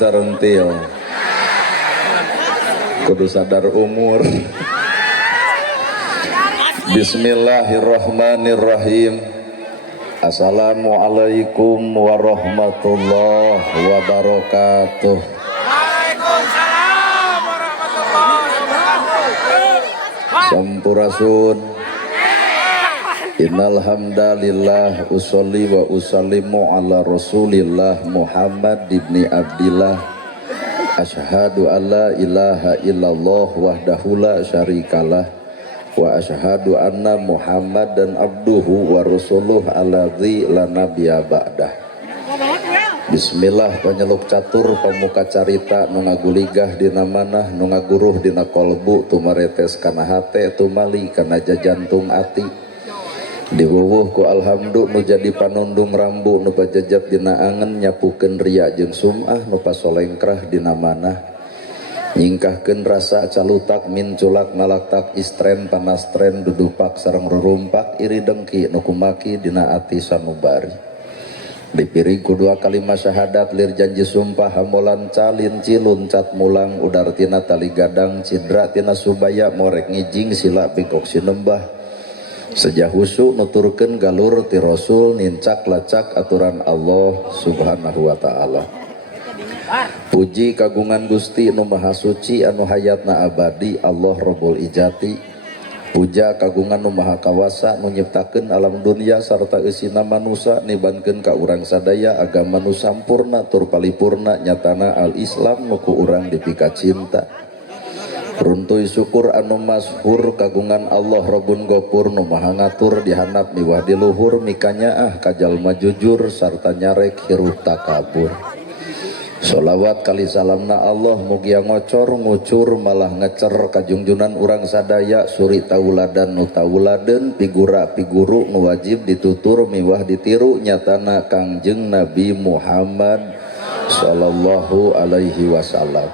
maca rentil kudu sadar umur. Bismillahirrahmanirrahim. Assalamualaikum warahmatullahi wabarakatuh. Waalaikumsalam warahmatullahi wabarakatuh. Sampurasun. Innal hamdalillah usolli wa usallimu ala Rasulillah Muhammad ibni Abdillah. Asyhadu alla ilaha illallah wahdahu la syarikalah wa asyhadu anna Muhammadan abduhu wa rasuluh alladzi la nabiyya ba'dah. Bismillah panyeluk catur pamuka carita nu ngaguligah dina manah nu ngaguruh dina kolbu tumaretes kana hate tumali kana jajantung ati. Diwuwuh ku alhamdu nu jadi panundung rambu nu pajajat dina angen nyapukeun riya jeung sum'ah nu pasolengkrah dina manah nyingkahkeun rasa calutak min culak nalaktak istren panastren dudupak sareng rurumpak iri dengki nu kumaki dina ati sanubari dipiring ku dua kalimat syahadat lir janji sumpah hamolan calin cilun cat mulang udar tina tali gadang cidra tina subaya morek ngijing sila bingkok sinembah sejahusu nuturkeun galur ti Rasul nincak lacak aturan Allah subhanahu wa ta'ala. Puji kagungan Gusti nu maha suci anu hayatna abadi Allah Rabbul Ijati. Puja kagungan nu maha kawasa nu nyiptakeun alam dunia sarta eusina manusia nibankeun ka urang sadaya agama nu sampurna tur palipurna nyatana al-Islam nu ku urang dipika cinta. Runtuy syukur anu masyhur kagungan Allah Rabbun Ghafur nu maha ngatur dihandap miwah di luhur mikanyaah kajalma jujur sarta nyarek hirup takabur. Sholawat kali salamna Allah mugia ngocor ngucur malah ngecer kajungjunan urang sadaya suri tauladan nu tauladen figura figuru nu wajib ditutur miwah ditiru nyatana Kangjeng Nabi Muhammad sallallahu alaihi wasallam.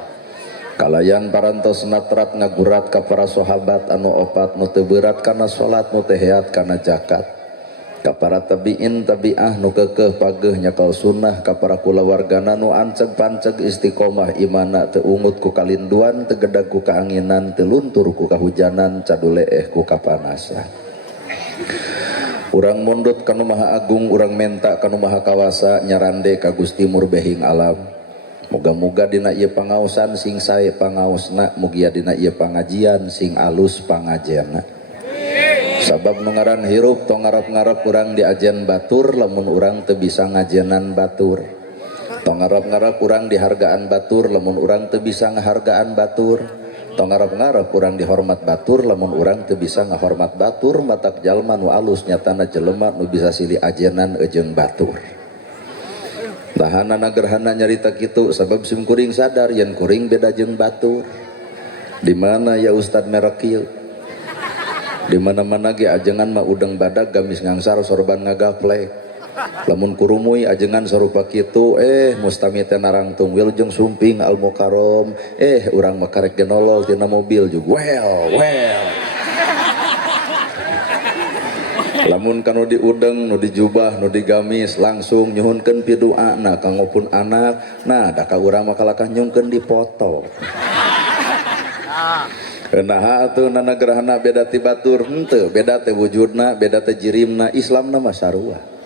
Kalayan parantos natrat ngagurat ka para sahabat anu opat nu teu beurat kana salat nu teu heat kana zakat ka para tabiin tabiah nu keukeuh pageuh nyakal sunnah ka para kulawargana nu anceg panceg istiqomah imana teu ungut ku kalinduan teu gedag ku kaanginan teu luntur ku kahujanan caduleeh ku kapanasan. Urang mundut kanu maha agung urang menta kanu maha kawasa nyarande ka Gusti murbehing alam. Moga-moga dina ieu pangaosan sing sae pangaosna mugia dina ieu pangajian sing alus pangajianna. Sabab nu ngaran hirup tong ngarep-ngarep urang diajian batur lamun urang teu bisa ngajianan batur. Tong ngarep-ngarep urang dihargaan batur lamun urang teu bisa ngahargaan batur. Tong ngarep-ngarep urang dihormat batur lamun urang teu bisa ngahormat batur matak jalma nu alus nyatana jelema nu bisa silih ajenan ejeung batur. Tahanana gerhana nyarita kitu sabab sim kuring sadar yen kuring beda jeung batur. Di mana ya Ustad merek kieu? Di mana-mana ge ajengan mah udeng badag gamis ngangsar sorban ngagaplek. Lamun kurumuy ajengan sarupa kitu mustami teh narangtung wilujeng sumping al mukarrom urang mah karek genolol tina mobil juga well. Lamun kanu diudeng nu dijubah nu digamis langsung nyuhunkeun pidoana kangopun anak nah da ka urang mah kalakah nyungkeun dipoto. Nah atuh nana gerhana beda ti batur henteu beda teh wujudna beda teh jirimna Islamna mah sarua.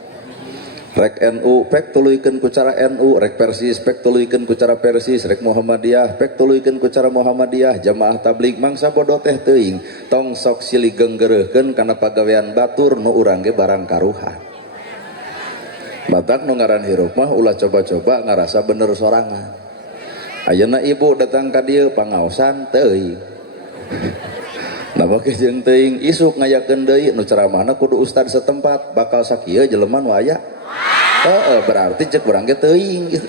Rek NU pek tuluykeun ku cara NU, rek Persis pek tuluykeun ku cara Persis, rek Muhammadiyah pek tuluykeun ku cara Muhammadiyah, jamaah tabligh mangsa bodoh teh teuing, tong sok silih geunggeureurkeun kana pagawean batur nu urang ge barang karuhan. Batak nu ngaran hirup mah ulah coba-coba ngarasa bener sorangan. Ayeuna ibu datang ka dieu pangaosan teuing. Nah bake jeung teuing isuk ngayakeun deui nu ceramahna kudu ustad setempat bakal sakieu jelema nu aya. Berarti cek urang ge teuing gitu.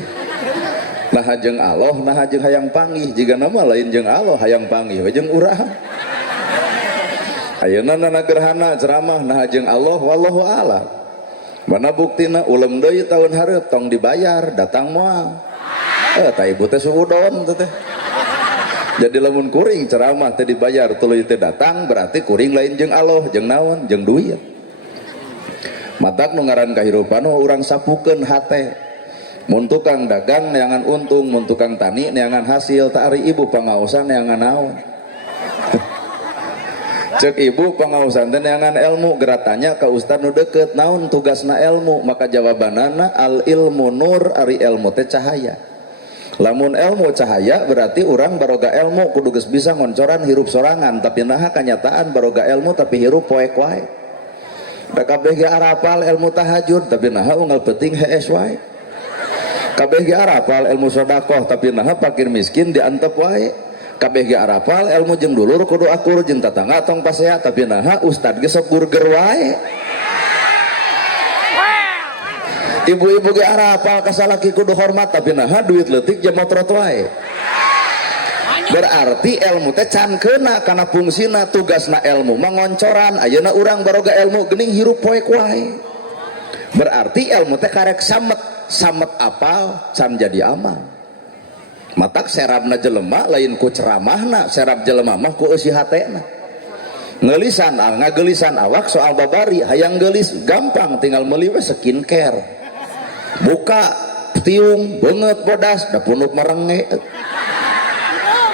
Nah jeung Allah nah jeung hayang panggih jiga nama lain jeung Allah hayang panggih we jeung urang. Ayeuna nana gerhana ceramah nah jeung Allah wallahu a'lam. Mana buktina ulem deui tahun hareup tong dibayar datang moal. Ta ibu teh suudon teh. Jadi lamun kuring ceramah teh dibayar tuluy teh datang berarti kuring lain jeung Allah jeung naon jeung duit. Matak nu ngaran kahirupan urang sapukeun hate mun tukang dagang neangan untung, mun tukang tani neangan hasil, tak ari ibu pangaosan neangan naon. Cek ibu pangaosan teh neangan ilmu, gerak tanya ka ustad nu deket naon tugasna ilmu, maka jawabanana al ilmu nur, ari ilmu teh cahaya. Lamun ilmu cahaya berarti orang baroga ilmu kudu geus bisa ngoncoran hirup sorangan, tapi naha kanyataan baroga ilmu tapi hirup poek wae. Da kabeh ge arapal ilmu tahajud tapi naha unggal penting hees wae. Kabeh ge arapal ilmu sedekah tapi naha fakir miskin diantep wae. Kabeh ge arapal ilmu jeung dulur kudu akur jeung tatangga tong pasea tapi naha ustad ge sok burger wae. Ibu-ibu ge arapal ka salaki kudu hormat tapi naha duit leutik jeung motrot wae. Berarti ilmu teh can keuna kana fungsina, tugasna ilmu mangoncoran. Ayeuna urang baroga ilmu geuning hirup poek wae. Berarti ilmu teh karek samet apal can jadi amal. Matak serabna jelema lain ku ceramahna, serab jelema mah ku eusi hatena. Ngeulisan ngageulisan awak soal babari hayang geulis gampang, tinggal meuli we skincare. Buka tiung beungeut bodas da punuk merenge.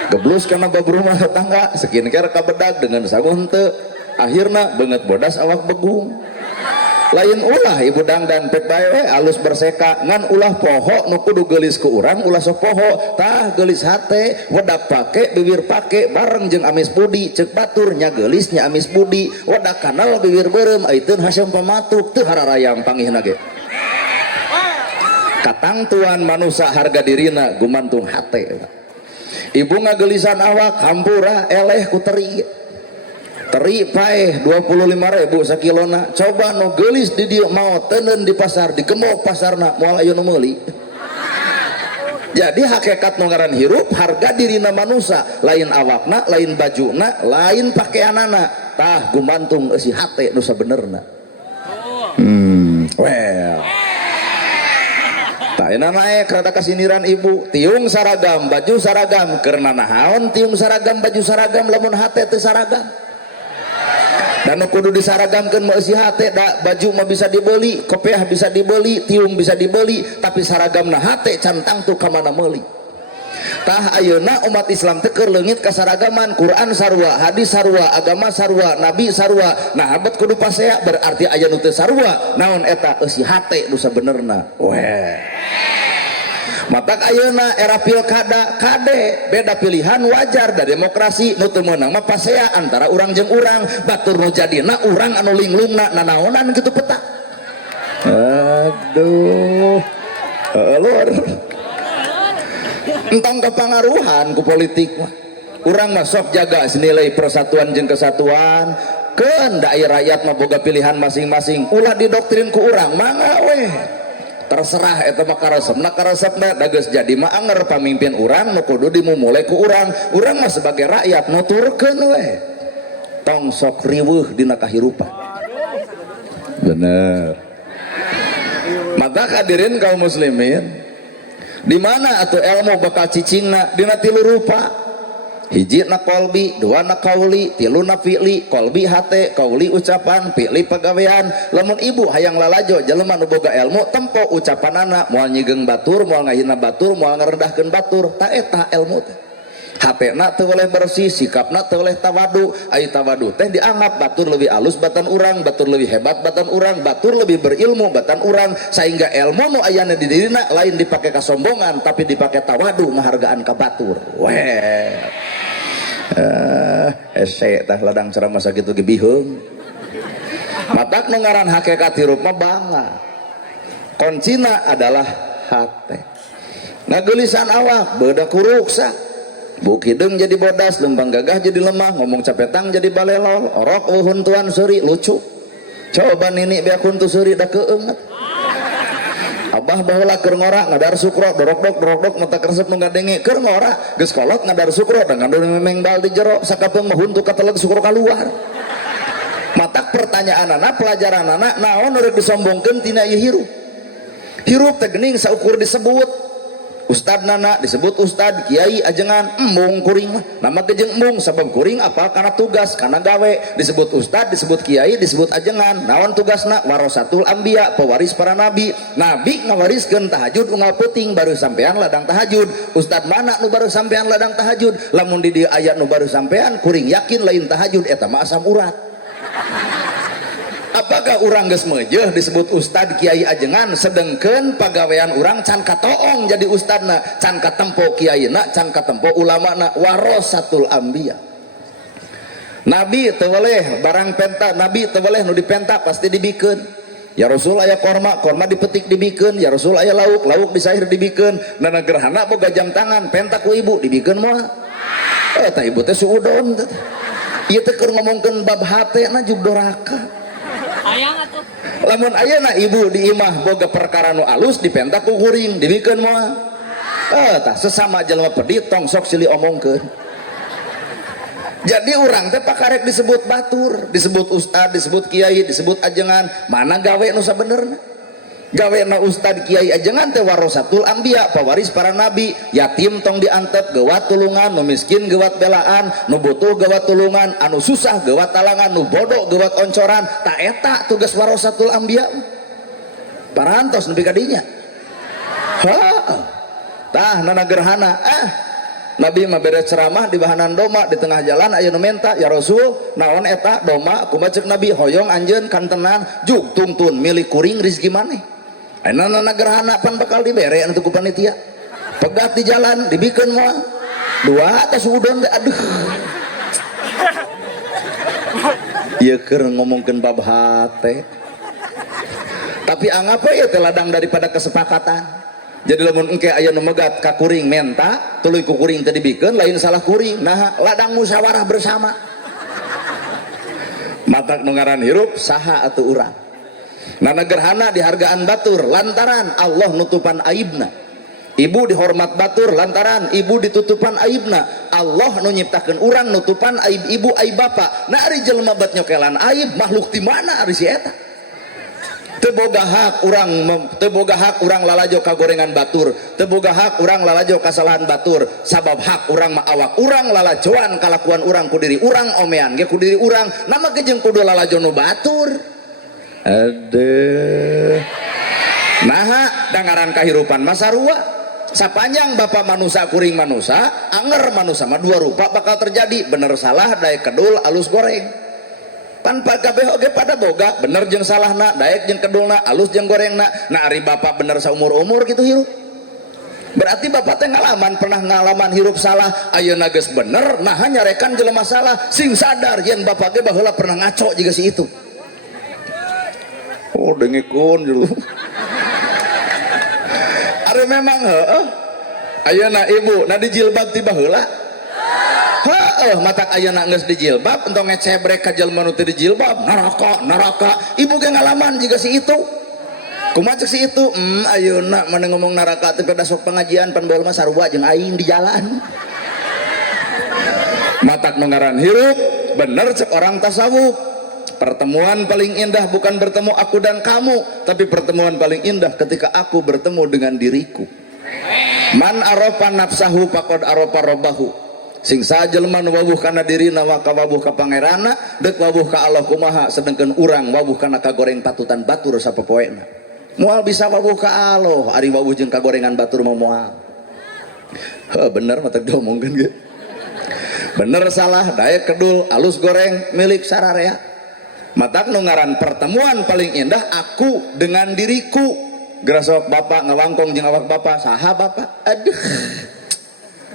Geblus kana babru rumah tangga skincare kabedag dengan sagung teu. Akhirna beungeut bodas awak begung. Lain ulah ibu dangdan pek bae we alus berseka ngan ulah poho nu kudu geulis ku urang ulah sok poho tah geulis hate wedak pake bibir pake bareng jeung amis budi ceuk batur nya geulis nya amis budi wedak kanal bibir beureum aiteun haseum pamatuk teu hararayam pangihna ge katangtuan manusia harga dirina gumantung hate. Ibu ngagelisan awak hampura eleh ku teri paeh 25.000 sakilona, coba nu geulis di dieu mau teuneun di pasar digemok pasarna moal aya nu meuli. Jadi hakikat nu ngaran hirup harga dirina manusia lain awakna, lain bajuna, lain pakaianana, tah gumantung eusi hate nu sabenerna. Well. Tah euna naek rada kasiniran ibu, tiung saragam, baju saragam, keur naon tiung saragam, baju saragam lamun hate teu saragam. Dan kudu disaragamkeun mah eusi hate da baju mah bisa dibeli, kopiah bisa dibeli, tiung bisa dibeli, tapi saragamna hate can tangtu ka mana meuli. Tah ayeuna umat Islam teh keur leungit ka saragaman, Quran sarua, hadis sarua, agama sarua, nabi sarua. Nah abet kudu pasea berarti aya nu teu sarua, naon eta eusi hate nu sabenerna. Weh. Matak ayeuna era pilkada kade beda pilihan wajar da demokrasi nu teu meunang mah pasea antara urang jeung urang batur nu jadina urang anu linglungna nanaonan kitu peta. Aduh lur entong kepangaruhan ku politik mah urang mah sok jaga senilai persatuan jeung kesatuan keun da rakyat mah boga pilihan masing-masing ulah didoktrin ku urang mangga weh terserah eta mah karesepna da geus jadi mah anger pamimpin urang nu kudu dimumulai ku urang mah sebagai rakyat nuturkeun we tong sok riweuh dina kahirupan. Bener. Maka hadirin kaum muslimin, di mana atuh ilmu bakal cicingna dina tilu rupa. Hiji na kolbi, dua na kauli, tilu na fi'li, kolbi hate, kauli ucapan, fi'li pagawean. Lamun ibu hayang lalajo jelema nu boga ilmu tempo ucapanana moal nyigeng batur, moal ngahina batur, moal ngarendahkeun batur, ta eta ilmu teh. Hatena teu oleh bersih, sikapna teu oleh tawadu. Ai tawadu teh dianggap batur lebih alus batan urang, batur lebih hebat batan urang, batur lebih berilmu batan urang, sehingga ilmu nu ayana di dirina lain dipake kasombongan tapi dipake tawadu ngahargaan ka batur. Weh. Ese tah ladang ceramah sakitu ge biheung. Matak nu ngaran hakikat hirup mah bangga. Kuncina adalah hate. Ngageulisan awak beuda kuruksa. Bukideng jadi bodas, lembang gagah jadi lemah, ngomong capetang jadi balelol, orok uhun tuan suri lucu. Coba nini beak huntu suri da keunget. Abah baheula keur ngora ngadar sukro dorok-dok mata keresep nu ngadenge keur ngora geus kolot ngadar sukro dengan memengdal di jero sakapeung mah huntu kateleg sukro kaluar. Matak pertanyaanana pelajaranana naon rek disombongkeun tina ieu hirup. Hirup teh geuning saukur disebut Ustad nana disebut ustad, kiai ajengan, embung kuring mah nama kejeng embung sabab kuring apa karena tugas karena gawe disebut ustad disebut kiai disebut ajengan naon tugasna warasatul anbiya pewaris para nabi ngawariskeun tahajud unggal peuting baru sampean ladang tahajud. Ustad mana nu baru sampean ladang tahajud lamun di dieu aya nu baru sampean kuring yakin lain tahajud eta mah asam urat. Apakah urang geus meujeuh disebut ustad kiai ajengan sedengkeun pagawean urang can katoong jadi ustadna can katempo kiaina can katempo ulamana warasatul anbiya. Nabi teu weleh barang penta nabi teu weleh nu dipenta pasti dibikeun. Ya Rasul aya korma dipetik dibikeun, ya Rasul aya lauk disair dibikeun. Nana gerhana boga jam tangan penta ku ibu dibikeun moal. Eta ibu teh suudon teh. Ieu teh keur ngomongkeun bab hate na juk doraka. Hayang atuh. Lamun ayeuna ibu di imah boga perkara nu alus dipenta ku kuring dibikeun moal. Tah sesama jelema pedit tong sok silih omongkeun. Jadi orang teh pakarek disebut batur, disebut ustad, disebut kiai, disebut ajengan, mana gawe nu sabenerna? Gawe na ustad kiai ajengan teh warasatul anbiya, pewaris para nabi. Yatim tong diantep gawat tulungan, nu miskin gawat belaan, nu butuh gawat tulungan, anu susah gawat talangan, nu bodoh gawat oncoran. Tak eta tugas warasatul anbiya. Parantos nepi ka dinya. Tah nana gerhana Nabi mah bere ceramah di bahanan doma di tengah jalan aya nu menta ya Rasul naon eta doma kumaha ceuk Nabi hoyong anjeun kantenan juk tungtun milik kuring rezeki maneh. Ayeuna gerhana pan bakal dibere anu ku panitia. Pegat di jalan dibikeun moal. Dua atas udon teh aduh. Ieu keur ngomongkeun bab hate. Tapi anggap we teh ladang daripada kesepakatan. Jadi lamun engke aya nu megat ka kuring menta tuluy ku kuring teh dibikeun lain salah kuring nah ladang musyawarah bersama. Matak nu ngaran hirup saha atuh urang. Nana gerhana dihargaan batur lantaran Allah nutupan aibna. Ibu dihormat batur lantaran ibu ditutupan aibna. Allah nu nyiptakeun urang nutupan aib ibu aib bapa. Nah ari jelema bat nyokelan aib makhluk ti mana ari si eta? Teu boga hak urang lalajo ka gorengan batur, teu boga hak urang lalajo kasalahan batur. Sabab hak urang mah awak urang lalajoan kalakuan urang ku diri urang omean ge ku diri urang nama jeung kudu lalajo nu batur. Aduh. Naha dangaran kahirupan mah sarua. Sapanjang bapa manusia kuring manusia, anger manusia mah dua rupa bakal terjadi, bener salah daek kedul alus goreng. Tanpa kabeh oge pada boga bener jeung salahna daek jeung kedulna alus jeung gorengna. Nah ari bapak bener saumur-umur gitu hirup berarti bapak teh pernah ngalaman hirup salah ayeuna geus bener nah nyarekan jelema salah sing sadar yen bapak ge baheula pernah ngaco jiga si itu. Oh dengekun dulu. Ari memang heueuh ayeuna ibu na dijilbab ti baheula. Matak ayeuna geus dijilbab entong ngecebrek ka jelema nu teu dijilbab neraka ibu ge ngalaman jiga si itu kumaha ceuk si itu ayeuna mana ngomong neraka teh pada sok pengajian pan bae mah sarua jeung aing di jalan. Matak nu ngaran hirup bener cek orang tasawuf. Pertemuan paling indah bukan bertemu aku dan kamu tapi pertemuan paling indah ketika aku bertemu dengan diriku. Man arafa nafsahu faqad arafa rabbahu. Sing sajelema nu wawuh kana dirina wa kawawuh ka pangeranna deuk wawuh ka Allah kumaha sedengkeun urang wawuh kana kagoreng patutan batur sapopoena. Moal bisa wawuh ka Allah ari wawuh jeung kagorengan batur mah moal. Bener mah teh diomongkeun ge. Bener salah daek kedul alus goreng milik sararea. Matak nu ngaran pertemuan paling indah aku dengan diriku. Gerasok bapak ngawangkong jeung awak bapak saha bapak. Aduh.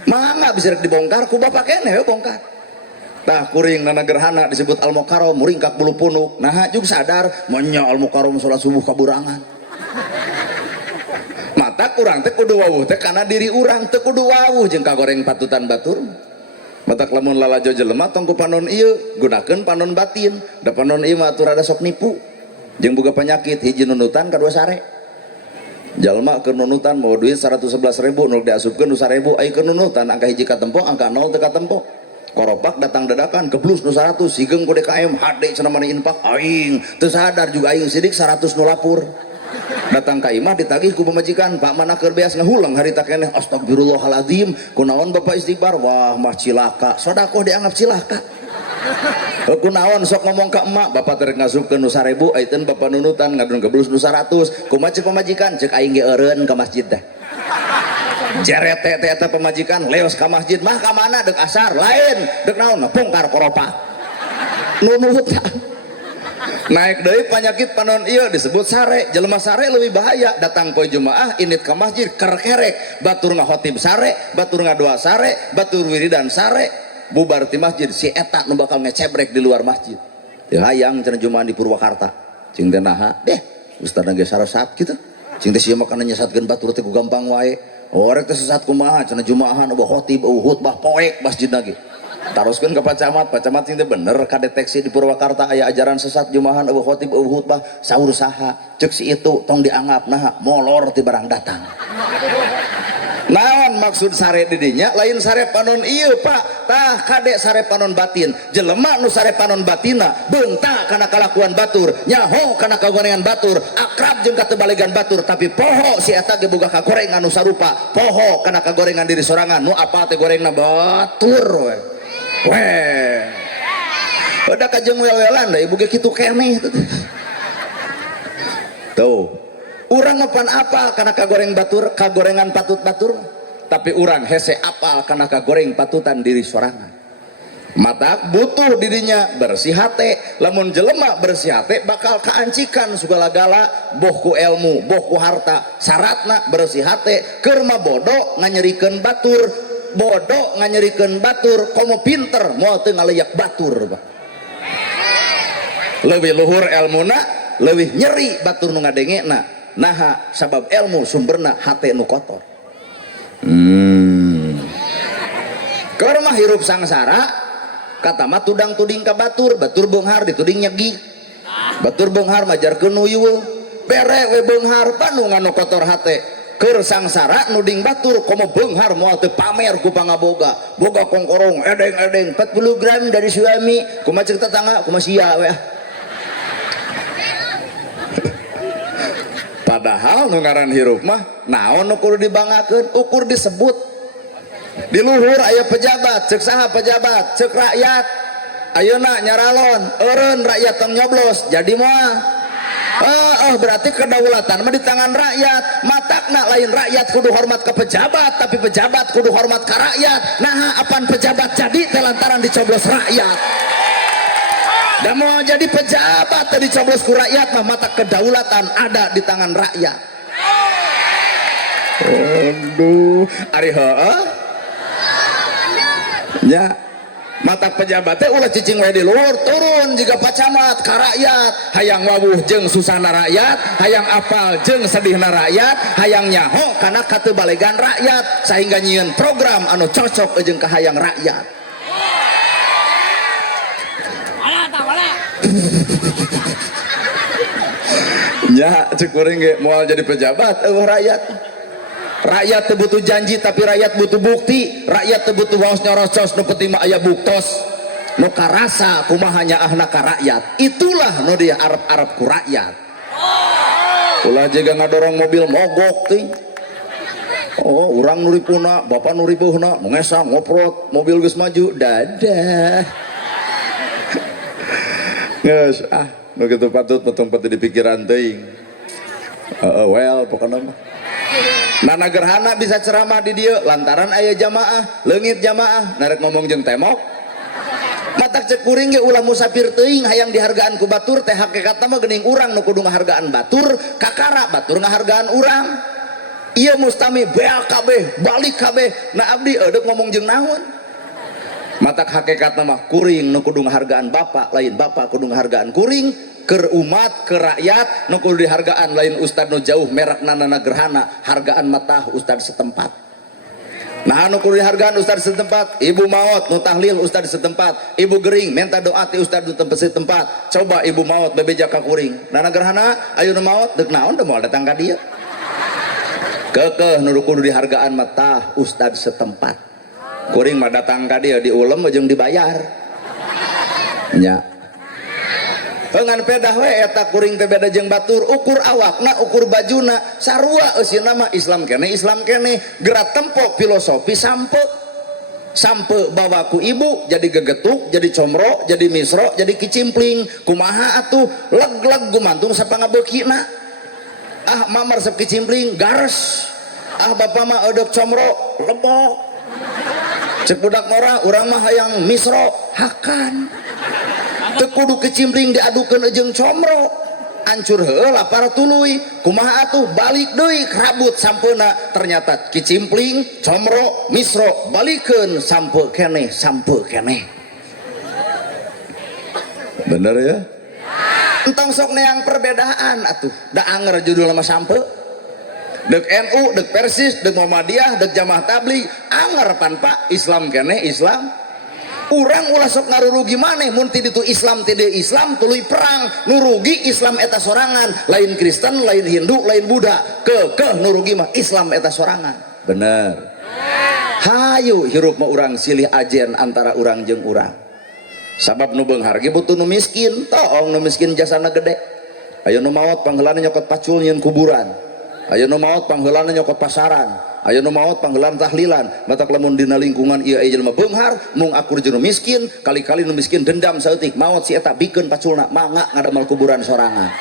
Mangga bisa dibongkar ku bapak keneh we bongkar. Tah kuring nana gerhana disebut al-mukarram muringkak bulu punuk. Nah juk sadar monya al-mukarram salat subuh kaburangan. Mata kurang teh kudu wawuh teh kana diri urang teh kudu wawuh jeung kagoreng patutan batur. Matak lamun lalajo jelema tong ku panon ieu gunakeun panon batin. Da panon ieu mah atuh rada sok nipu. Jeung boga penyakit hiji nunutan kadua sare. Jalma keur nunutan mau duit 111.000 nu diasupkeun nu 1.000 ai keur nunutan angka hiji katempo angka 0 teu katempo. Koropak datang dadakan keblus nu 100 sigeung ku DKM HD cenah mani infak aing teu sadar juga aing sidik 100 nu lapur. datang ka imah ditagih ku pamajikan, Pak mana keur beas ngahulang harita keneh, astagfirullahaladzim, kunaon bapak istighfar, wah mah cilaka, sodakoh dianggap cilaka. Kunaon sok ngomong ke emak, bapak terek ngasupkeun nu 1000, ayeuna bapak nunutan ngadon keblus nu 100, kumaha cek pamajikan, cek aing ge eureun ka masjid teh. Jeret teh eta pamajikan leos ka masjid, mah ka mana deuk asar, lain deuk naon, bongkar koropa. Nunutan. Naik deui penyakit panon ieu disebut sare, jelema sare leuwih bahaya, datang poe Jumaah init ka masjid kerek batur ngahotib sare, batur ngadoa sare, batur wiridan sare, bubar ti masjid si eta nu bakal ngecebrek di luar masjid. Teu hayang cenah Jumaah di Purwakarta. Cing teh naha? Deh, ustadna ge sarasat kitu. Cing teh sieu mah kana nyesatkeun batur teh ku gampang wae. Oh rek teh sesat kumaha cenah Jumaahan eueuh khotib eueuh khutbah poek masjidna ge. Taroskeun ka pacamat cing teh bener kadeteksi di Purwakarta aya ajaran sesat Jumaahan eueuh khotib eueuh khutbah saur saha ceuk si itu tong dianggap naha molor ti barang datang. Naon maksud sare di dinya lain sare panon ieu Pak, tah kade sare panon batin, jelema nu sare panon batina beunta kana kalakuan batur, nyaho kana kagorengan batur, akrab jeung katebalegan batur, tapi poho si eta ge boga kagorengan nu sarupa, poho kana kagorengan diri sorangan nu apa teh gorengna batur we. Weh, udah kajeng wel-welan da ibu ge kitu keneh tuh. Urang mapan apal karena kagoreng batur, kagorengan patut batur, tapi urang hese apal karena kagoreng patutan diri sorangan. Mata butuh dirinya bersih hate, lamun jelema bersih hate bakal kaancikan segala-gala, boh ku ilmu, boh ku harta, syaratna bersih hate, keur mah bodoh nganyerikeun batur, bodoh nganyerikeun batur, komo pinter moal teu ngaleyak batur. Leuwih luhur ilmuna, leuwih nyeri batur nu ngadengena. Naha sabab ilmu sumberna hate nu kotor. Keur mah hirup sangsara kata mah tudang tuding ka batur, batur beunghar dituding nyegi, batur beunghar majarkeun nuyul, bere we beunghar panu nganu kotor hate. Keur sangsara nuding batur komo beunghar moal teu pamer ku pangaboga, boga kongkorong edeng-edeng 40 gram dari suami, kumaha ceuk tetangga kumaha sia we. Padahal nu ngaran hirup mah naon nu kudu dibangakeun, ukur disebut. Di luhur aya pejabat, ceuk saha pejabat, ceuk rakyat. Ayeuna nyaralon, eureun rakyat tong nyoblos, jadi moal. Berarti kedaulatan mah di tangan rakyat. Matakna lain rakyat kudu hormat ke pejabat, tapi pejabat kudu hormat ke rakyat. Nah, apan pejabat jadi teh lantaran dicoblos rakyat. Dan mau jadi pejabat tadi coblos ku rakyat mah mata kedaulatan ada di tangan rakyat. Aduh, ari heueuh. Ya, mata pejabat teh ulah cicing we di luhur, turun jiga pacamat ka rakyat, hayang wawuh jeung susahna rakyat, hayang apal jeung sedihna rakyat, hayang nyaho kana katebalegan rakyat, sehingga nyieun program anu cocok jeung kahayang rakyat. Ya cek kuring ge moal jadi pejabat rakyat teu butuh janji tapi rakyat butuh bukti, rakyat teu butuh waos nyorocos nu penting mah aya buktos nu karasa kumahanya ahna ka rakyat. Itulah nu dia arep-arep ku rakyat. Ulah jaga ngadorong mobil mogok teuing. Oh urang nu ripuna bapak nu ripuhna nu ngesang ngoprot mobil geus maju dadah. Geus nu kitu patut patut di pikiran teuing. Well pokona mah. Nana gerhana bisa ceramah di dieu lantaran aya jamaah, leungit jamaah, narek ngomong jeung temok. Matak cek kuring ge ulah musafir teuing hayang dihargaan ku batur teh hakikatna mah geuning urang nu kudu ngahargaan batur, kakara batur ngahargaan urang. Ieu mustami beak kabeh, balik kabeh. Na abdi eudeuh ngomong jeung naon? Matak hakikatna mah kuring nu kudu ngahargaan bapak, lain bapak kudu ngahargaan kuring, keur umat, keur rakyat nu kudu dihargaan lain ustad nu jauh merekna nana gerhana, hargaan matah ustad setempat. Nah nu kudu dihargaan ustad setempat, ibu maot nu tahlil ustad setempat, ibu gering minta doa ti ustad nu setempat. Coba ibu maot bebeja ka kuring, nana gerhana ayeuna maot deuk naon teu moal datang ka dieu. Keukeuh nu kudu dihargaan matah ustad setempat. Kuring mah datang ka dia diulem jeung dibayar nya Ngan pedah we eta kuring teh beda jeung batur, ukur awakna ukur bajuna sarua eusina mah Islam kene gerak tempo filosofi sampe bawa ku ibu jadi gegetuk, jadi comro, jadi misro, jadi kicimpling. Kumaha atuh leg-leg gumantung sapangabeukina. Ah mamar sep kicimpling gares, ah bapa mah eudeup comro lebok. Cek budak ngora urang mah hayang misro hakan. Teu kudu kicimpling diadukeun jeung comro, ancur heula para tuluy. Kumaha atuh balik deui rabut sampeuna, ternyata kicimpling, comro, misro balikeun sampe keneh. Bener ya? Entong sok neang perbedaan atuh. Da anger judul nama sampe. Dek NU, dek Persis, dek Muhammadiyah, dek Jamaah Tabligh, anger pan Pak, Islam keneh Islam. Urang ulah sok ngarurugi maneh mun ti ditu Islam ti dieu Islam tuluy perang, nurugi Islam eta sorangan, lain Kristen, lain Hindu, lain Buddha. Kekeh nurugi mah Islam eta sorangan. Bener. Hayu hirup mah urang silih ajen antara urang jeung urang. Sabab nu beunghar ge butuh nu miskin, toong nu miskin jasana gede. Aya nu maot pangheulana nyokot pacul nyieun kuburan. Aya nu maot pangheulana nyokot pasaran. Aya nu maot pangheulana tahlilan. Matak lamun dina lingkungan ieu aya jelema beunghar mung akur jeung nu miskin, kali-kali nu miskin dendam saeutik maot si eta bikeun paculna mangga ngadamel kuburan sorangan.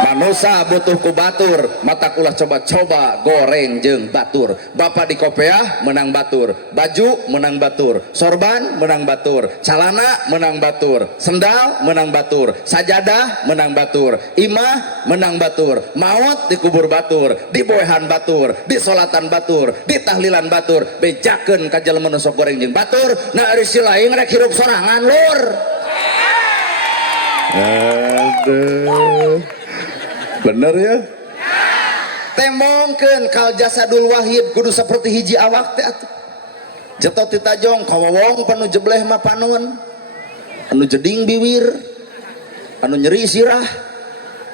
Manusia butuh ku batur, mata ulah coba-coba goreng jeung batur. Bapak di kopiah menang batur, baju menang batur, sorban menang batur, calana menang batur, sendal menang batur, sajadah menang batur, imah menang batur, maot dikubur batur, di boehan batur, di solatan batur, di tahlilan batur. Bejakeun ka jelema nu sok goreng jeung batur, na ari si laing rek hirup sorangan lur. Aduh. Bener ya? Tembongkeun kal jasadul wahid kudu saperti hiji awak teh atuh. Jetot ditajong kawawong panu jebleh mah panon, anu jeding biwir, anu nyeri sirah,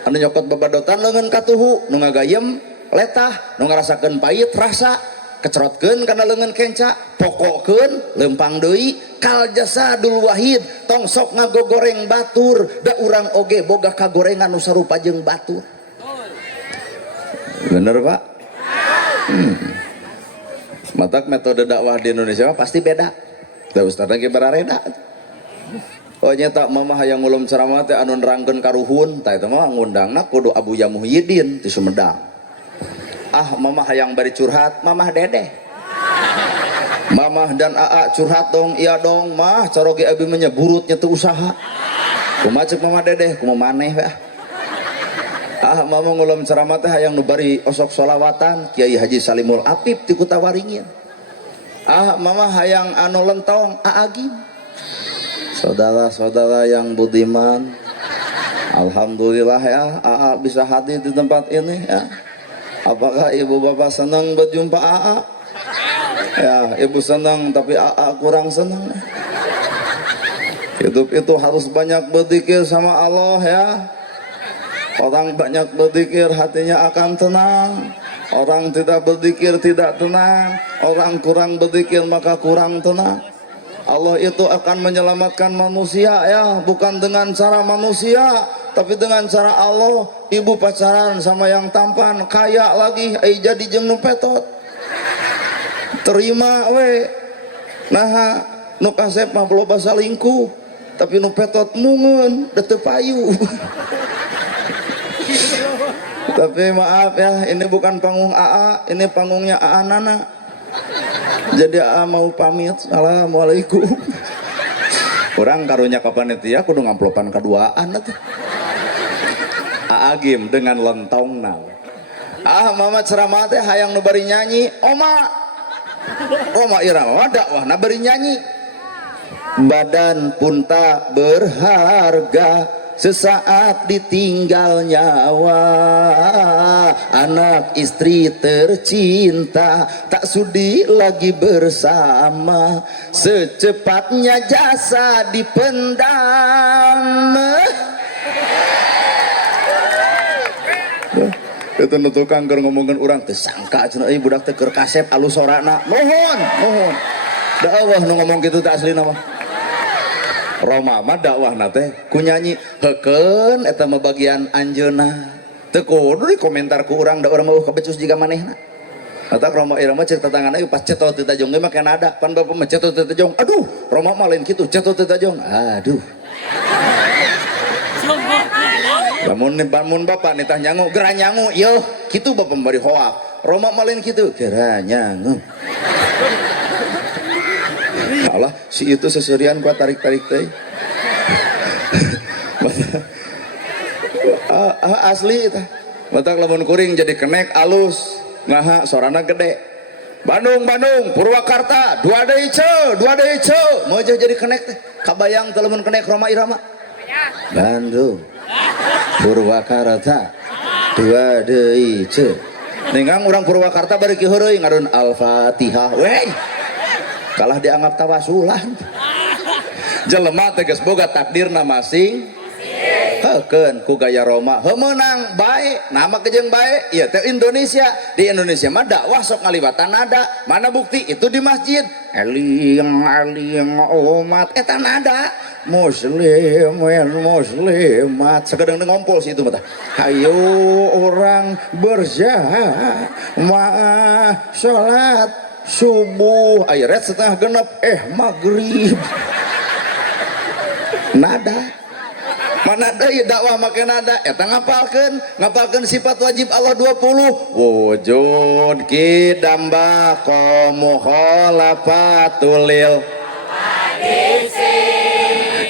anu nyokot babadotan leungeun katuhu, nu ngagayem letah, nu ngarasakeun pait rasa, kecerotkeun kana leungeun kenca, pokokkeun lempang deui. Kal jasadul wahid tong sok ngagogoreng batur, da urang oge boga kagorengan nu sarupa jeung batur. Bener Pak? Matak metode dakwah di Indonesia pasti beda. Da ustaz lagi barareda. Oh nyata mama hayang ngulum ceramah teh anu nerangkeun karuhun, tah eta mah ngundangna kudu Abu Ya Muhyiddin di Sumedang. Ah mama hayang bari curhat, mamah Dede. Mamah dan AA curhat dong, iya dong mah caroge abi menyeburutnya teu usaha. Kumaha ceuk mamah Dede, kumaha maneh we ah. Ah mama ngulum ceramah teh hayang nu bari osok sholawatan Kiai Haji Salimul Apip ti Kutawaringin. Ah mama hayang anu lentong aagim. Saudara-saudara yang budiman, alhamdulillah ya AA bisa hadir di tempat ini ya. Apakah ibu bapak senang berjumpa AA? Ya ibu senang tapi AA kurang senang. Hidup itu harus banyak berzikir sama Allah ya. Orang banyak berzikir hatinya akan tenang. Orang tidak berzikir tidak tenang. Orang kurang berzikir maka kurang tenang. Allah itu akan menyelamatkan manusia ya, bukan dengan cara manusia, tapi dengan cara Allah. Ibu pacaran sama yang tampan, kaya lagi, jadi jeung nu petot. Terima we. Nah, nu kasep mah loba salingkuh, tapi nu petot mungun, da teu payu. Tapi maaf ya, ini bukan panggung AA, ini panggungnya AA Nana. Jadi AA mau pamit. Assalamualaikum. Orang karunya ka panitia kudu ngamplopan kaduaan atuh. AA Gim dengan lentongna. Ah mama ceramah teh hayang nu bari nyanyi, Oma irama dakwah na bari nyanyi. Badan pun tak berharga sesaat ditinggal nyawa, anak istri tercinta tak sudi lagi bersama, secepatnya jasa dipendam. Itu nutukang keur ngomongkeun urang teu sangka cenah ieu budak teh keur kasep alus sorana. Mohon. Da Allah nu ngomong kitu teh aslina mah. Roma mah dakwahna teh ku nyanyi heukeun eta mah bagian anjeunna teu kudu di komentar ku urang da urang mah kabecus jiga manehna eta Roma ieu mah ceuk tatangana pas cetot teu tajong ge mah kana ada pan bapak mah cetot teu tajong aduh Roma mah lain kitu cetot teu tajong aduh lamun bapak nitah nyangu gera nyangu ieu kitu bapak bari hoak Roma mah lain kitu gera nyangu Allah si itu seserian gua tarik-tarik teh asli itu matak lamun kuring jadi kenek alus ngaha sorana gede Bandung Purwakarta dua deui ceu mau jadi kenek teh kabayang teu lamun kenek Roma Irama Bandung Purwakarta dua deui ceu ningang urang Purwakarta bari ki heureui ngaran Al-Fatihah wey kalah dianggap tawasulan jelema tegas boga takdirna masing heukeun ku gaya Roma heumeunang bae nama kejeng bae ieu teh Indonesia di Indonesia mah dakwah sok ngalibatan nada mana bukti itu di masjid eling umat eta nada muslim muslimat sagedeung ngompol si itu mah hayu orang berjamaah salat subuh ayat setengah genep maghrib nada mana deui dakwah make nada eta ngapalkeun sifat wajib Allah 20 wujud kidamba mukhalafatu lil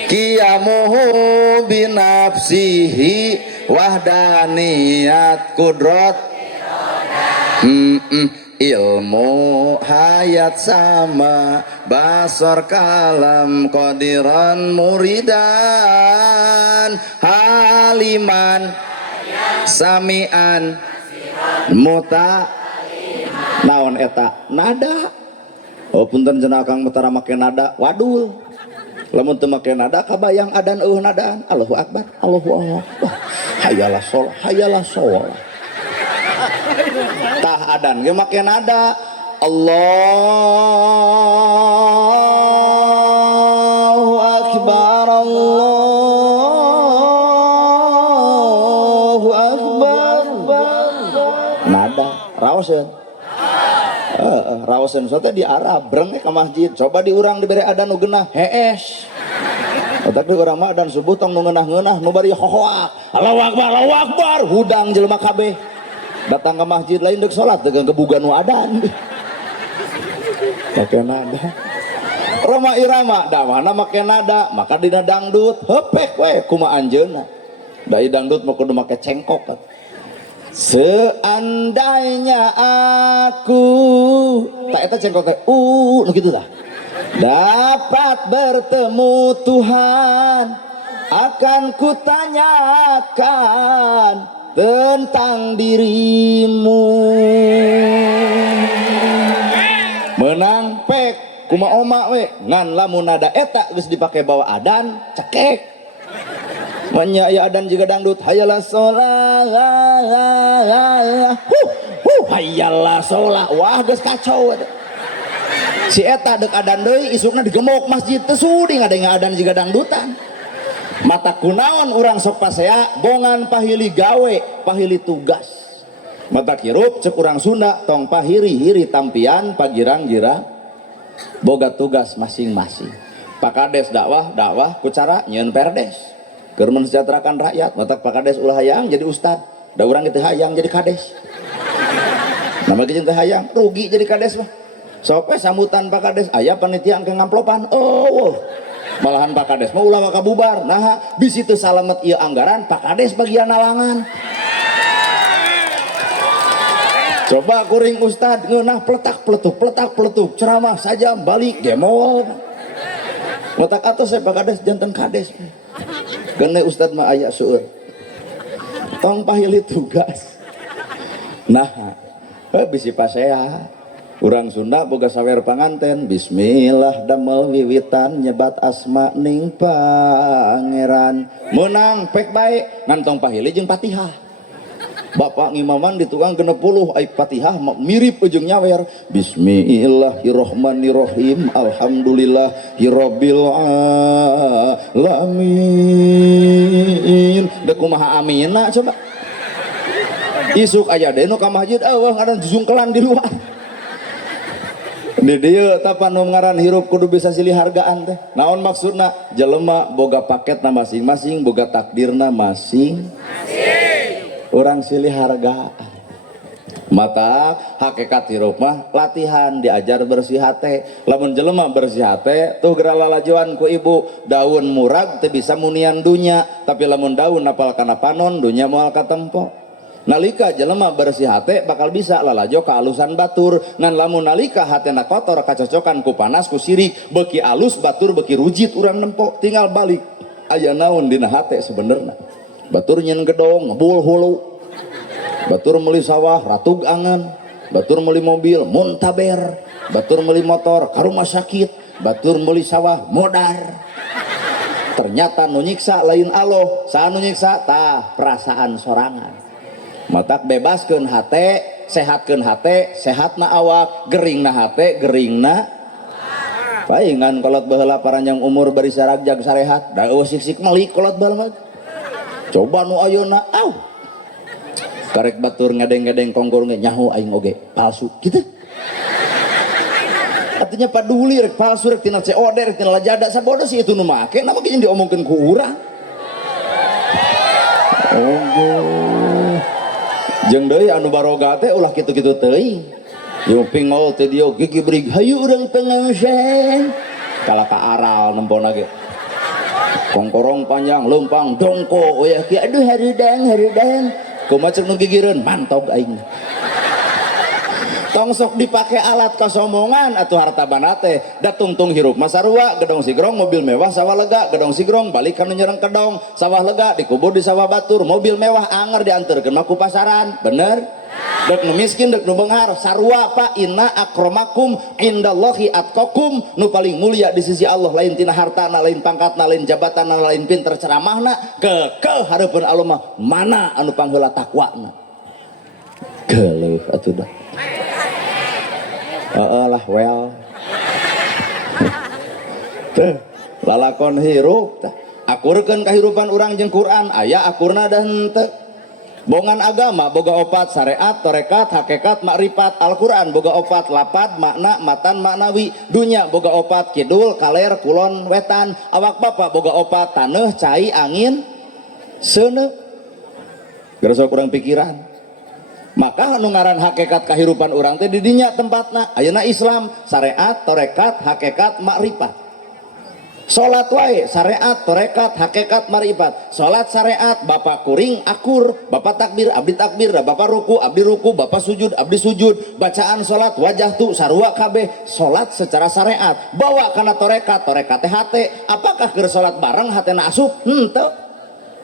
qiyamuhu binafsihi wahdaniyat kudrat ilmu hayat sama basar kalam qadiran muridan haliman samian muta naon eta nada oh punten cenah Kang Betara make nada wadul lamun teu make nada kabayang adan nadaan Allahu akbar Allahu akbar hayalah sholat tah adan ge make nada Allahu akbar nada raoseun raoseun sote di Arab breng ka masjid coba diurang dibere adan nu geunah hees otak di urang mah adan subuh tong nu ngeunah-ngeunah nu bari hohoak Allahu akbar hudang jelema kabeh datang ke masjid lain dek sholat dengan kebugan wadan pakai nada Roma Irama dawana make nada maka dina dangdut hepek we kumaha anjeunna dai dangdut mah kudu make cengkok seandainya aku tak eta cengkok teh nu kitu tah dapat bertemu Tuhan akan kutanyakan tentang dirimu menang pek kuma oma we ngan lamun nada eta geus dipake bawa adan cekek manya aya adan juga dangdut hayalah sholat hayalah sholat wah geus kacau si eta dek adan deui isukna digemok masjid teu sudi ngadeng adan juga dangdutan mata kunaon urang sok pasea bongan pahili gawe pahili tugas mata kirup cek urang Sunda tong pahiri-hiri tampian pagirang-girang boga tugas masing-masing pakades dakwah ku cara nyeun perdes keur mensejahterakan rakyat mata pakades ulah hayang jadi ustad da urang teh hayang jadi kades nama geus teh hayang rugi jadi kades mah sok we sambutan pakades aya panitia angke ngamplopan malahan Pak Kades mau ulah kabubar nah bisi teu salamet ieu anggaran Pak Kades bagian nawangan coba kuring ustad ngeunah pletak peletuk ceramah saja balik gemol otak atos saya Pak Kades janten Kades gene ustad mah aya seueur tong pahili tugas nah bisi pasea urang Sunda boga sawer panganten bismillah damel wiwitan nyebat asma ning pangeran menang pek bae ngantong pahili jeung Fatihah bapak ngimaman di tukang 60 ai Fatihah mirip ujung nyawer bismillahirrahmanirrahim alhamdulillahirabbil alamin. Da kumaha amina coba. Isuk aya deui nu ka masjid eueuh ngaran jujungkelan di luar. Di dieu tapa nu ngaran hirup kudu bisa silih hargaan teh. Naon maksudna? Jelema boga paketna masing-masing, boga takdirna masing-masing. Urang silih hargaan. Maka hakikat hirup mah latihan, diajar bersih hate. Lamun jelema bersih hate tuh geura lalajoan ku ibu, daun murag teu bisa munian dunya, tapi lamun daun apal kana panon dunya moal katempo. Nalika jelema bersih hate bakal bisa lalajo ka alusan batur. Ngan lamun nalika hatena kotor kacocokan ku panas ku sirik, beuki alus batur beuki rujit urang nempo, tinggal balik. Aya naon dina hate sebenarnya? Batur nyen gedong ngebul hulu. Batur meuli sawah ratug angan, batur meuli mobil muntaber, batur meuli motor ka rumah sakit, batur meuli sawah modar. Ternyata nu nyiksa lain Allah, saha nu nyiksa tah perasaan sorangan. Matak bebaskeun hate, sehatkeun hate, sehatna awak, geringna hate, geringna paingan kolot baheula paranjang umur bari saragjag sarehat, da eueuh sik-sik meuli kolot baheula. Coba nu ayeuna karek batur ngadeng-ngadeng kongkor nyaho aing oge palsu gitu. Artinya paduli rek palsu rek tina COD rek tina lajada sabodo sih itu nu make nama kieu diomongkeun ku urang. Oh. Jeung deui anu baroga teh ulah kitu-kitu teuing. Yung pingol teh dia gigi brig hayu urang pengausah. Kala ka aral nempona ge. Kongkorong panjang leumpang dongko oyah ki aduh hareudang. Kumaha ceuk nu gigireun mantog aing. Tong sok dipake alat kasomongan atuh harta bana teh da tungtung hirup mah sarua, gedong sigrong mobil mewah sawah lega, gedong sigrong balik ka nu nyereng kedong, sawah lega dikubur di sawah batur, mobil mewah anger dianterkeun mah ku pasaran. Bener? Dek nu miskin dek nu beunghar sarua Pak, inna akramakum indallahi atqakum, nu paling mulia di sisi Allah lain tina hartana, lain pangkatna, lain jabatanna, lain pinter ceramahna, kekeh hareupeun Allah mah mana anu pangheula takwana. Geuleuh atuh dah. Lah well. Teh lalakon hirup tah. Akurkeun kahirupan urang jeung Quran, aya akurna da henteu. Bongan agama boga opat syariat, torekat, hakikat, makrifat. Al-Quran boga opat lapad, makna, matan, maknawi. Dunya boga opat kidul, kaler, kulon, wetan. Awak bapa boga opat taneuh, cai, angin, seuneu. Gerasa kurang pikiran. Maka anu ngaran hakikat kahirupan urang teh di dinya tempatna. Ayeuna Islam syariat, torekat, hakikat, makrifat. Salat wae syariat, torekat, hakikat, marifat. Salat syariat, bapak kuring akur, bapak takbir abdi takbir, bapak ruku abdi ruku, bapak sujud abdi sujud. Bacaan salat wajah tu sarua kabeh salat secara syariat. Bawa kana torekat, torekat teh hate. Apakah keur salat bareng hatena asup? Henteu.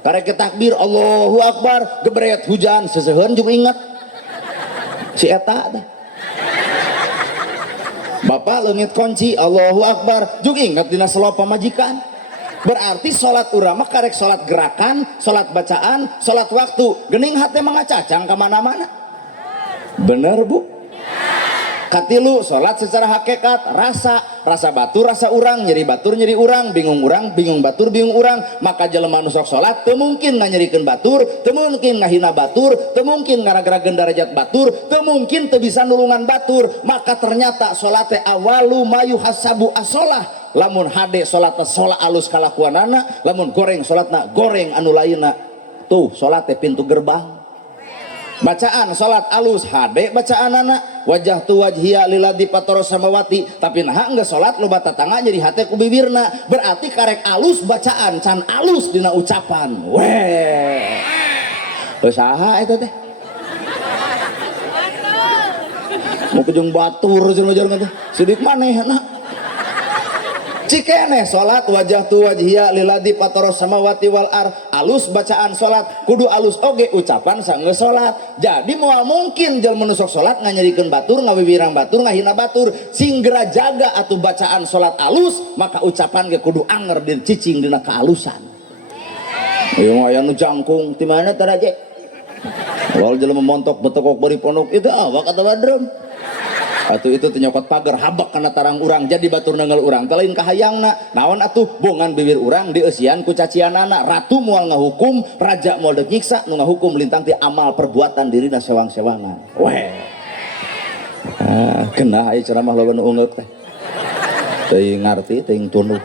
Karek takbir Allahu Akbar, gebret hujan seseuheun jeung inget. Si eta teh. Bapak leungit kunci Allahu Akbar juga ingat dina selop pamajikan. Berarti salat urang mah karek salat gerakan, salat bacaan, salat waktu. Geuning hate mangacacang ka mana-mana. Bener Bu? Katilu salat secara hakikat, rasa batur rasa urang, nyeri batur nyeri urang, bingung batur bingung urang. Maka jelema nu sok salat teu mungkin nganyerikeun batur, teu mungkin ngahina batur, teu mungkin ngaragarageun darajat batur, teu mungkin teu bisa nulungan batur. Maka ternyata salat teh awalu mayu hasabu as-shalah. Lamun hade salat teh salat alus kalakuanana, lamun goreng salatna goreng anu lainna. Tuh salat teh pintu gerbang. Bacaan salat alus hade bacaanana, wajah tu wajhiya lilladzi fatara samawati, tapi nah geus salat loba tatangga jadi hate ku bibirna. Berarti karek alus bacaan can alus dina ucapan. Weh. Usaha eta teh. Mau kejung batur jeung teh. Sidik manehna. Cikeneh salat wajah tu wajhiya lilladzi fatara samawati wal ar, alus bacaan salat kudu alus oge ucapan sanggeus salat. Jadi moal mungkin jelema nu sok salat nganyerikeun batur, ngawibirang batur, ngahina batur, singgera jaga atuh bacaan salat alus, maka ucapan ge kudu anger dan cicing dina kaalusan. Ieu mah aya nu jangkung ti mana taraje. Wal jelema montok betokok bari pondok itu awak kata badrem. atuh itu nyokot pagar habak kana tarang urang jadi batur nenggel urang teh lain kahayangna naon atuh bongan bibir urang dieusian ku cacianana ratu moal ngahukum raja moal deuk nyiksa nu ngahukum lintang ti amal perbuatan dirina sewang-sewangan weh kena aya ceramah loba nu ungeuk teh teuing ngarti teuing tunuk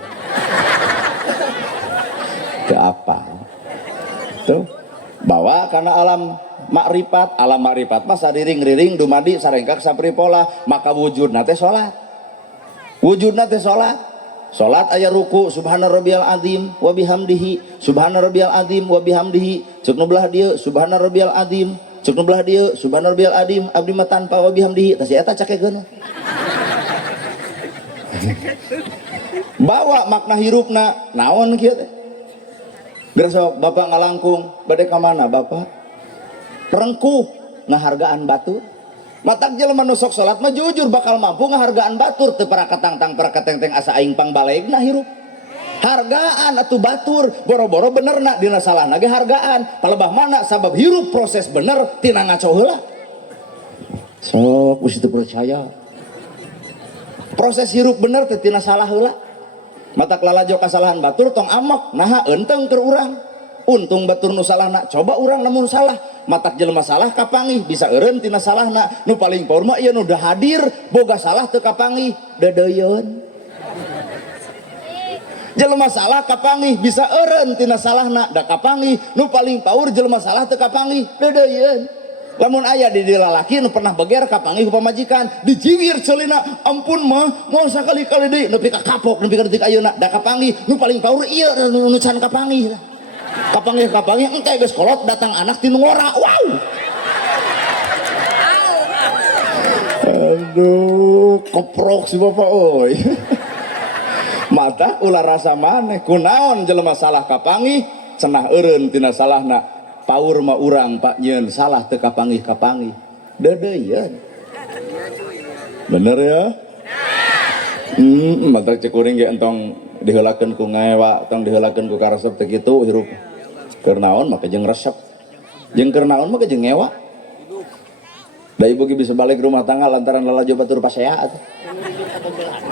ke apa tuh bawa karena alam makrifat mah sariring-riring dumadi sarengkak sapripola maka wujudna teh salat salat aya ruku subhana rabbiyal azim wa bihamdihi subhana rabbiyal azim wa bihamdihi ceuk nu belah dieu subhana rabbiyal azim ceuk nu belah dieu subhana rabbiyal azim abdi mah tanpa wa bihamdihi tah eta cakekeun bawa makna hirupna naon kieu teh geus bapak ngalangkung bade ka mana bapak rengkuh ngahargaan batur matak jelema nu sok salat mah jujur bakal mampu ngahargaan batur teu parakatang-tang parakateng-teng asa aing pangbalegna hirup hargaan atuh batur boro-boro benerna dina salahna ge hargaan palebah mana sabab hirup proses bener tina ngaco heula sok geus teu percaya proses hirup bener teh tina salah heula matak lalajo kasalahan batur tong amok naha enteng keur urang untung batur nu salahna coba urang namun salah matak jelema salah kapangih bisa eureun tina salahna nu paling paur mah ieu nu da hadir boga salah teu kapangih dedeyeun jelema salah kapangih bisa eureun tina salahna da kapangih nu paling paur jelema salah teu kapangih dedeyeun lamun aya di lalaki nu pernah beger kapangih ku pamajikan dijiwir ceulina ampun mah moal sakali-kali deui nepi ka kapok nepi ka detik ayeuna da kapangih nu paling paur ieu nu can kapangih kapangih engke geus kolot datang anak tinu ngora wow aduh koprok si bapak oi mata ulah rasa maneh kunaon jelema salah kapangih cenah eureun tina salahna paur mah urang pak nyeun salah teu kapangih dedeyeun bener ya mata cek kuring ge entong diheulakeun ku ngaewa tong diheulakeun ku karesep teh kitu hirup keur naon mah jeung resep jeung keur naon mah jeung ngewa da ibu ge bisa balik rumah tangga lantaran lalajo batur pasea atuh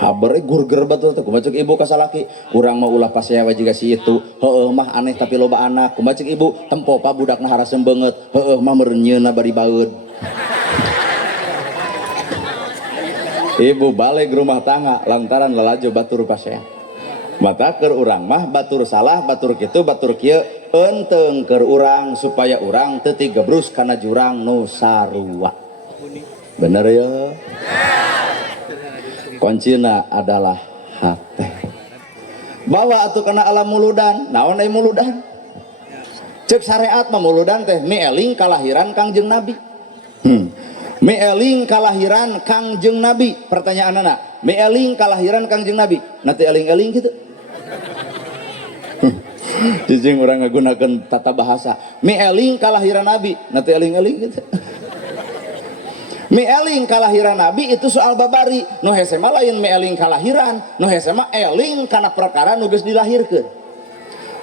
haber gurger batur teh kumaha ceuk ibu ka salaki urang mah ulah pasea jiga si itu heueuh mah aneh tapi loba anak kumaha ceuk ibu tempo pa budakna harasem beungeut heueuh mah meureun nyieunna bari baeud ibu balik rumah tangga lantaran lalajo batur pasea mata keur urang mah batur salah batur kitu batur kieu enteng keur urang supaya urang teu tigebrus kana jurang nu sarua bener ya kuncina adalah hate bawa atuh kana alam muludan naon ai muludan ceuk syariat mah muludan teh mieling kalahiran Kangjeng Nabi mieling kalahiran Kangjeng Nabi pertanyaanana mieling kalahiran Kangjeng Nabi nanti eling-eling gitu cicing orang ngagunakeun tata bahasa mieling kalahiran Nabi nanti eling-eling gitu mieling kalahiran Nabi itu soal babari nu hese mah lain mieling kalahiran nu hese mah eling kana perkara nu geus dilahirkeun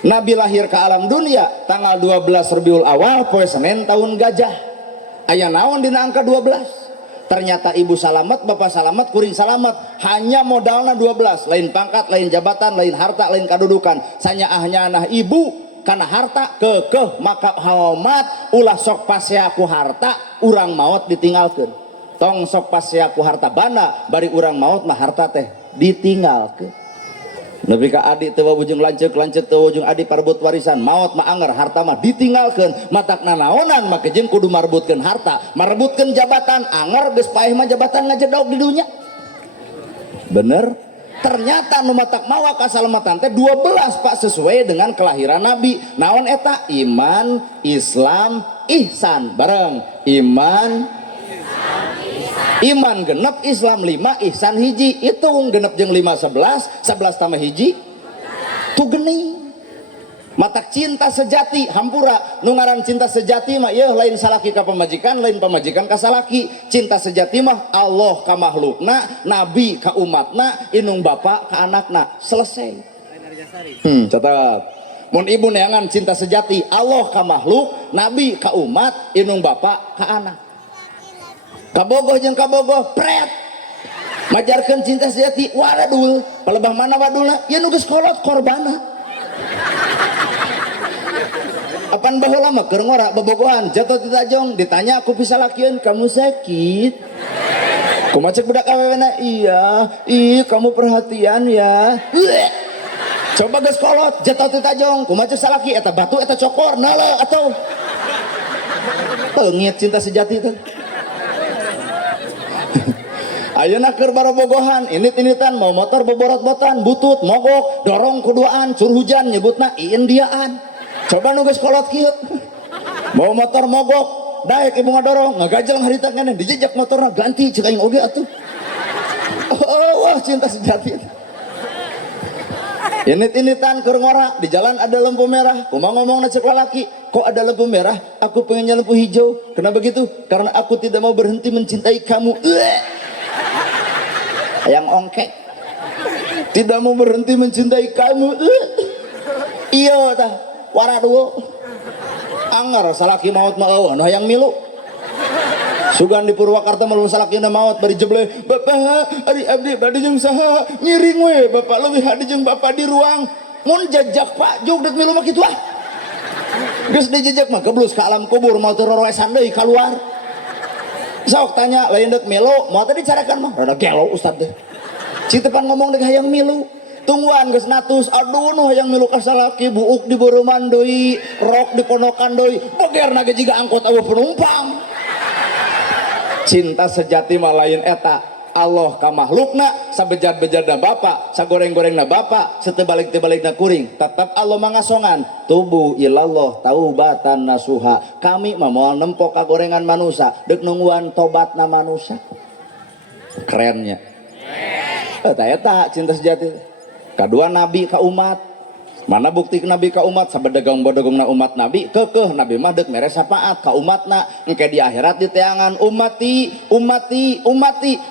Nabi lahir ke alam dunia tanggal 12 Rabiul Awal poe Senin tahun gajah aya naon dina angka 12 ternyata ibu salamet bapak salamet kuring salamet hanya modalna 12 lain pangkat lain jabatan lain harta lain kadudukan sanyaahnya nah ibu karena harta kekeh maka hormat ulah sok pasea ku harta urang maot ditinggalkeun tong sok pasea ku harta bana bari urang maot mah harta teh ditinggalkeun nepi ka adi teu wujung lanceuk teu wujung adi parebut warisan maot mah anger harta mah ditinggalkeun matakna naonan mah kejeun kudu marebutkeun harta marebutkeun jabatan anger geus paeh mah jabatan ngajedog di dunya bener ternyata nu matak mawa kasalamatan teh 12 Pak sesuai dengan kelahiran Nabi naon eta iman Islam ihsan bareng iman genep Islam 5 ihsan hiji hitung genep jeung 5 11 11 tambah hiji tu geuning matak cinta sejati hampura nu ngaran cinta sejati mah yeuh lain salaki ka pamajikan lain pamajikan ka salaki cinta sejati mah Allah ka makhlukna nabi ka umatna inung bapa ka anakna selesai catat mun ibu neangan cinta sejati Allah ka makhluk nabi ka umat inung bapa ka anak kabogoh jeung kabogoh pret ngajarkan cinta sejati waradul palebah mana wadulna ya nugas kolot korbana apan baheula mah keur ngora bobogohan jatuh ti tajong ditanya aku bisa lakian kamu sakit kumaha cek budak awewena iya kamu perhatian ya coba geus kolot jatuh ti tajong kumaha cek salaki eta batu eta cokor nala atau teungit cinta sejati teh ayeuna keur barobogohan init-initan mau motor boborot-botan butut mogok dorong kuduaan cur hujan nyebutna iindiaan coba nu geus kolot kieu mau motor mogok daek ibu ngadorong ngagajel harita keneh dijejak motorna ganti ceuk aing oge atuh wah cinta sejati init-initan keur ngora di jalan ada lampu merah kumaha ngomongna ceuk lalaki kok ada lampu merah aku pengennya lampu hijau kenapa begitu karena aku tidak mau berhenti mencintai kamu yang ongkek tidak mau berhenti mencintai kamu iya tah waraduo anggar salaki maut mah eueuh nu hayang milu sugan di Purwakarta malu salakina maut bari jeble bapak ari abdi bade jeung saha ngiring we bapak leuwih hade jeung bapak di ruang mun jajak pak jog dek milu mah kitu ah geus dijejak mah keblus ka alam kubur mau teu roroesan deui keluar sok tanya lain dek milu mau tadi carakan mah rada gelo ustad deh citepan ngomong dek hayang milu tungguan geus natus aduh nu hayang milu ka salaki buuk di beureman deui rok di ponokan deui begerna ge jiga angkot aya penumpang cinta sejati mah lain eta Allah ka makhlukna sabejad-bejadna bapa sagoreng-gorengna bapa setebalik-tebalikna kuring tetap Allah mangasongan tubuh ilallah taubatan nasuha kami mah moal nempok ka gorengan manusia deuk nungguan tobatna manusia kerennya eta cinta sejati kadua nabi ka umat mana bukti nabi ka umat sabedagang-bedagangna umat nabi kekeh nabi mah deuk mere syafaat ka umatna engke di akhirat diteangan umati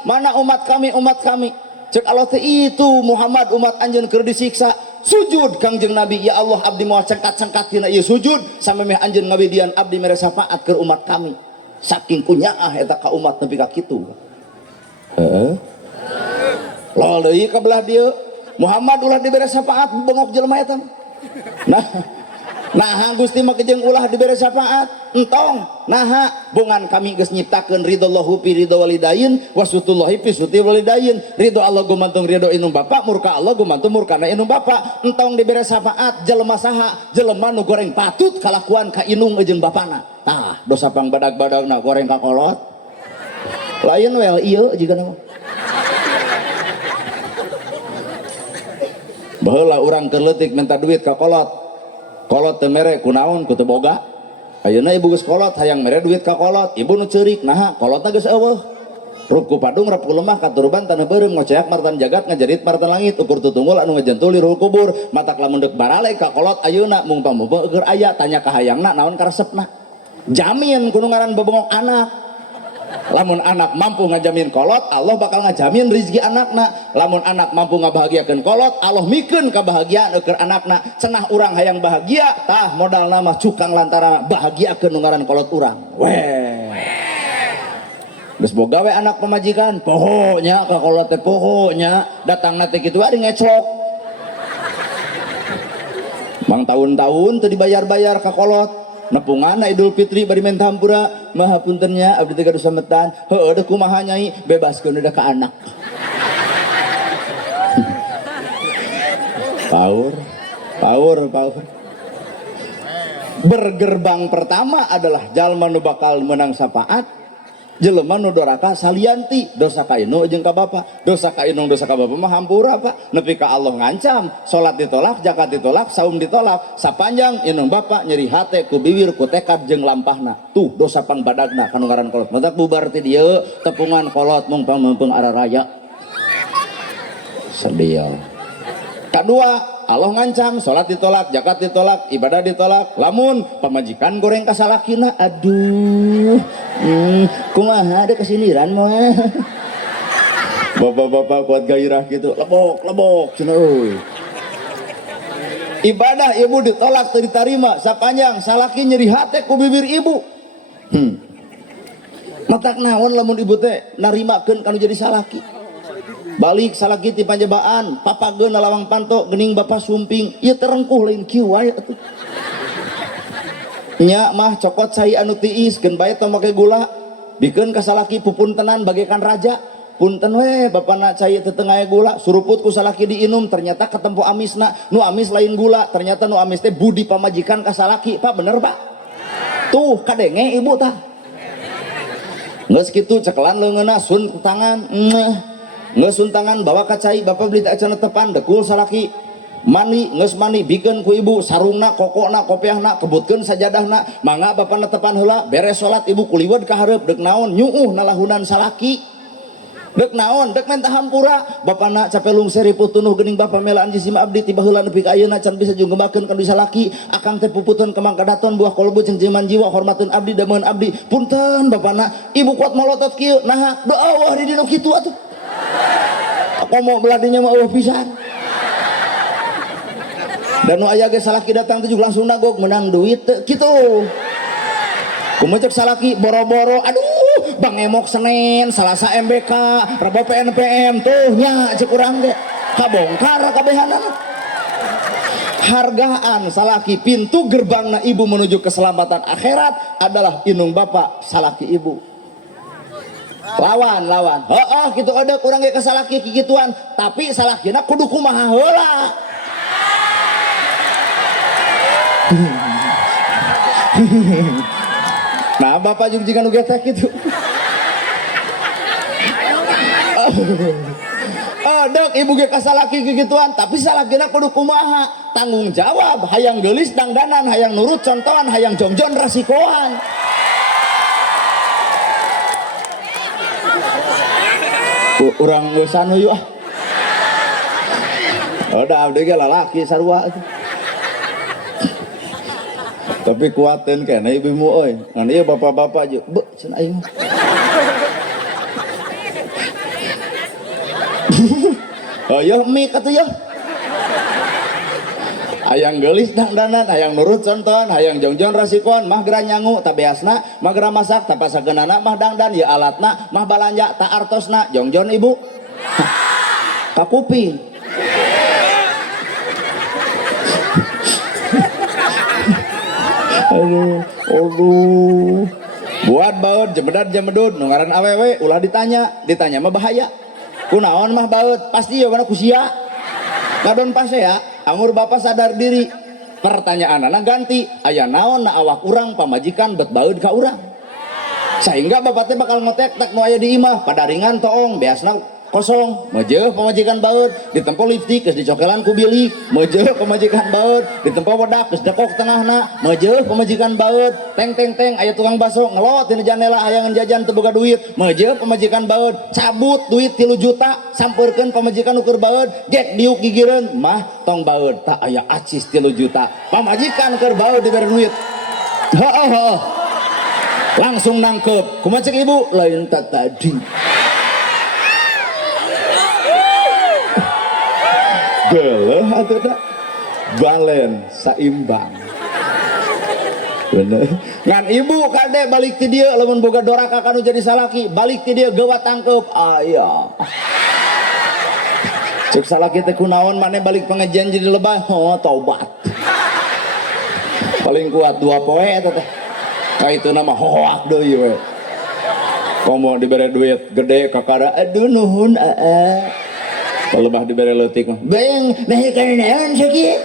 mana umat kami cek Allah teh itu Muhammad umat anjeun keur disiksa sujud kangjeng nabi ya Allah abdi moal cengkat-cengkat tina ieu sujud sampai meh anjeun ngawidian abdi mere syafaat keur umat kami saking kunyaah eta ka umat nepi ka kitu heeh lol deui ka belah dieu Muhammad ulah diberi syafaat bengok jelema eta. Nah Gusti mah kejeung ulah diberi syafaat entong. Nah bungan kami geus nyiptakeun ridallahu fi ridho walidain wasutullahi fi suti walidain. Ridho Allah gumantung ridho inung bapa, murka Allah gumantung murkana inung bapa. Entong diberi syafaat jelema saha? Jelema nu goreng patut kalakuan ka inung jeung bapana. Tah dosa pang badag-badagna goreng ka kolot. Lain wel ieu jigana mah. Baheula urang keur leutik minta duit ka kolot teu mere kunaon ku teu boga ayeuna ibu geus kolot hayang mere duit ka kolot ibu nu ceurik naha kolotna geus eueuh rupku padung rapku lemah katuruban tanah beureum ngoceak martan jagat ngajarit martan langit ukur tutunggul anu ngajentul di ruh kubur matak lamun deuk barale ka kolot ayeuna mung pameupeung keur aya tanya ka hayangna naon karesepna jamin kudu ngaran bebengok anak lamun anak mampu ngajamin kolot Allah bakal ngajamin rezeki anakna lamun anak mampu ngabahagiakeun kolot Allah mikeun kabahagiaan keur anakna cenah urang hayang bahagia tah modal nama cukang lantaran bahagiakeun nu ngaran kolot urang weh geus boga we anak pamajikan pohonya ka kolot teh pohonya datangna teh kitu ari ngeclok mang tahun-tahun teu dibayar-bayar ka kolot nepungana Idul Fitri bari men hampura maha puntennya abdi teh gaduh sametan heueuh deuk kumaha nyai bebaskeun udah ka anak power bergerbang pertama adalah jalma nu bakal menang syafaat jelema nu doraka salianti dosa ka inu jeung ka bapa dosa ka inung dosa ka bapa mah hampura Pak nepi ka Allah ngancam salat ditolak zakat ditolak saum ditolak sapanjang inung bapa nyeri hate ku bibir ku tekad jeung lampahna tuh dosa pang badagna kanu ngaran kolot matak bubar ti dieu tepungan kolot mung pameupeung araraya sedih kadua Allah ngancam salat ditolak zakat ditolak ibadah ditolak lamun pamajikan goreng ka salakina aduh kumaha ada kesindiran mah bapak-bapak kuat gairah gitu lebok cenah euy ibadah ibu ditolak teu ditarima sapanjang salaki nyeri hate ku bibir ibu matak naon lamun ibu teh narimakeun kanu jadi salaki balik salaki ti panjabaan papageun lawang panto geuning bapa sumping ieu terengkuh lain kieu wae atuh nya mah cokot cai anu tiis geun bae tong make gula bikeun ka salaki pupuntenan bagaikan raja punten we bapana cai teu aya gula suruput ku salaki diinum ternyata katempo amisna nu amis lain gula ternyata nu amis teh budi pamajikan ka salaki Pak bener Pak tuh kadenge ibu tah geus kitu cekelan leungeunna sun tangan geus sun tangan bawa ka cai bapak beli teh cenah tepan dekul salaki mani geus mani bikeun ku ibu sarungna kokona kopiahna kebutkeun sajadahna mangga bapana tepan heula beres salat ibu kuliwed ka hareup deuk naon nyuuh nalahunan salaki deuk naon deuk menta hampura bapana capek lungser putunuh geuning bapa melaan jisima abdi tiba heula nepi ka ayeuna can bisa junggebakeun ka salaki akang teh puputeun ka mangkadaton buah kolbu jeung jiman jiwa hormateun abdi dameun abdi punten bapana ibu kuat malotot kieu nah doa wah di dinu kitu atuh aku mau beladinya mah eueuh pisan dan nu aya ge salaki datang teh langsung nagog menang duit teh kitu kumecek salaki boro-boro aduh Bang Emok Senen Salasa MBK Rebo PNPM tuh nya cek urang ge kabongkar kabehanan hargaan salaki pintu gerbangna ibu menuju keselamatan akhirat adalah inung bapak salaki ibu lawan gitu ada kurang ge ke salaki kikituan tapi salakina kudu kumaha heula nah bapak juga jika nugetek gitu dok ibu ge kasalaki gituan tapi salakina kudu kumaha tanggung jawab hayang geulis dangdanan hayang nurut contohan hayang jongjon rasikoan urang geus anu yeuh udah abdi ge lalaki sarua tapi kuatin kena ibumu oi ngan ieu bapak-bapak aja be cenah aing oh yo mik atuh yo hayang geulis dangdanan hayang nurut contohan hayang jongjon rasikoan mah geura nyangu tabeasna mah geura masak tapasageunana mah dangdan ya alatna mah balanja ta artosna jongjon ibu ka kuping aduh buat baut jemedad nu ngaran awewe ulah ditanya mah bahaya kunaon mah baut pasti jawabanna kusia ngadon pas ya anggur bapak sadar diri pertanyaanana ganti aya naon na awak urang pamajikan bet baut ka urang sehingga bapak teh bakal ngotek tak nu aya di imah padaringan toong beasna kosong meujeul pamajikan baut ditempo lipstik geus dicokelan ku bilik meujeul pamajikan baut ditempo wedak geus dekok tengahna meujeul pamajikan baut teng aya tukang baso ngelot tina jandela hayang jajan teu boga duit meujeul pamajikan baut cabut duit 3 juta sampeurkeun pamajikan ukur baut gek diuk gigireun mah tong baut tak aya acis 3 juta pamajikan keur baut dibere duit heuh langsung nangkep kumaha cek ibu lain tak tadi geuleuh atuh da balen saimbang bener ngan ibu kade balik ti dieu lamun boga doraka kanu jadi salaki balik ti dieu geuwat tangkep aya cek salaki teh kunaon maneh balik pengajian jadi lebay tobat paling kuat 2 poe eta teh ka itu nama hoak deui we komo dibere duit gede kakara aduh nuhun lebah diberi leutik mah beng nahi kana naon sakieu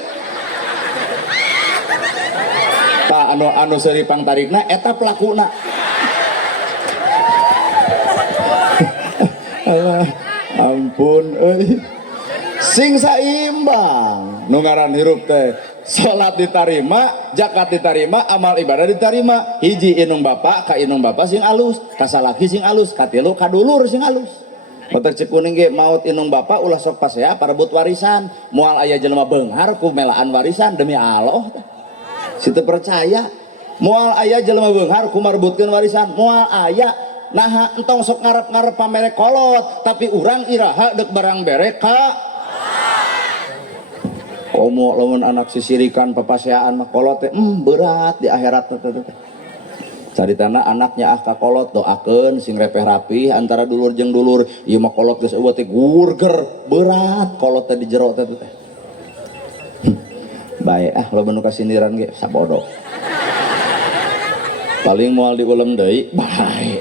ta anu seuri pangtarikna eta pelakuna ampun euy sing saimbang nu ngaran hirup teh salat ditarima zakat ditarima amal ibadah ditarima hiji inung bapak ka inung bapak sing alus ka salaki sing alus katilu ka dulur sing alus otak cekuning ge maut inung bapak ulah sok pasea parebut warisan moal aya jelema beunghar ku melaan warisan demi Allah situ percaya moal aya jelema beunghar ku marbutkeun warisan moal aya nah entong sok ngarep-ngarep pamere kolot tapi urang iraha deuk barang bere ka komo lamun anak sisirikan papaseaan mah kolot teh berat di akhirat teh Caritana anaknya kakolot doakeun sing repeh rapih antara dulur jeung dulur ieu mah kolot geus eueuh teh gurger berat kolot teh di jero teh teh. Bae lo nu kasindiran ge sabodo. Paling moal diulem deui bae.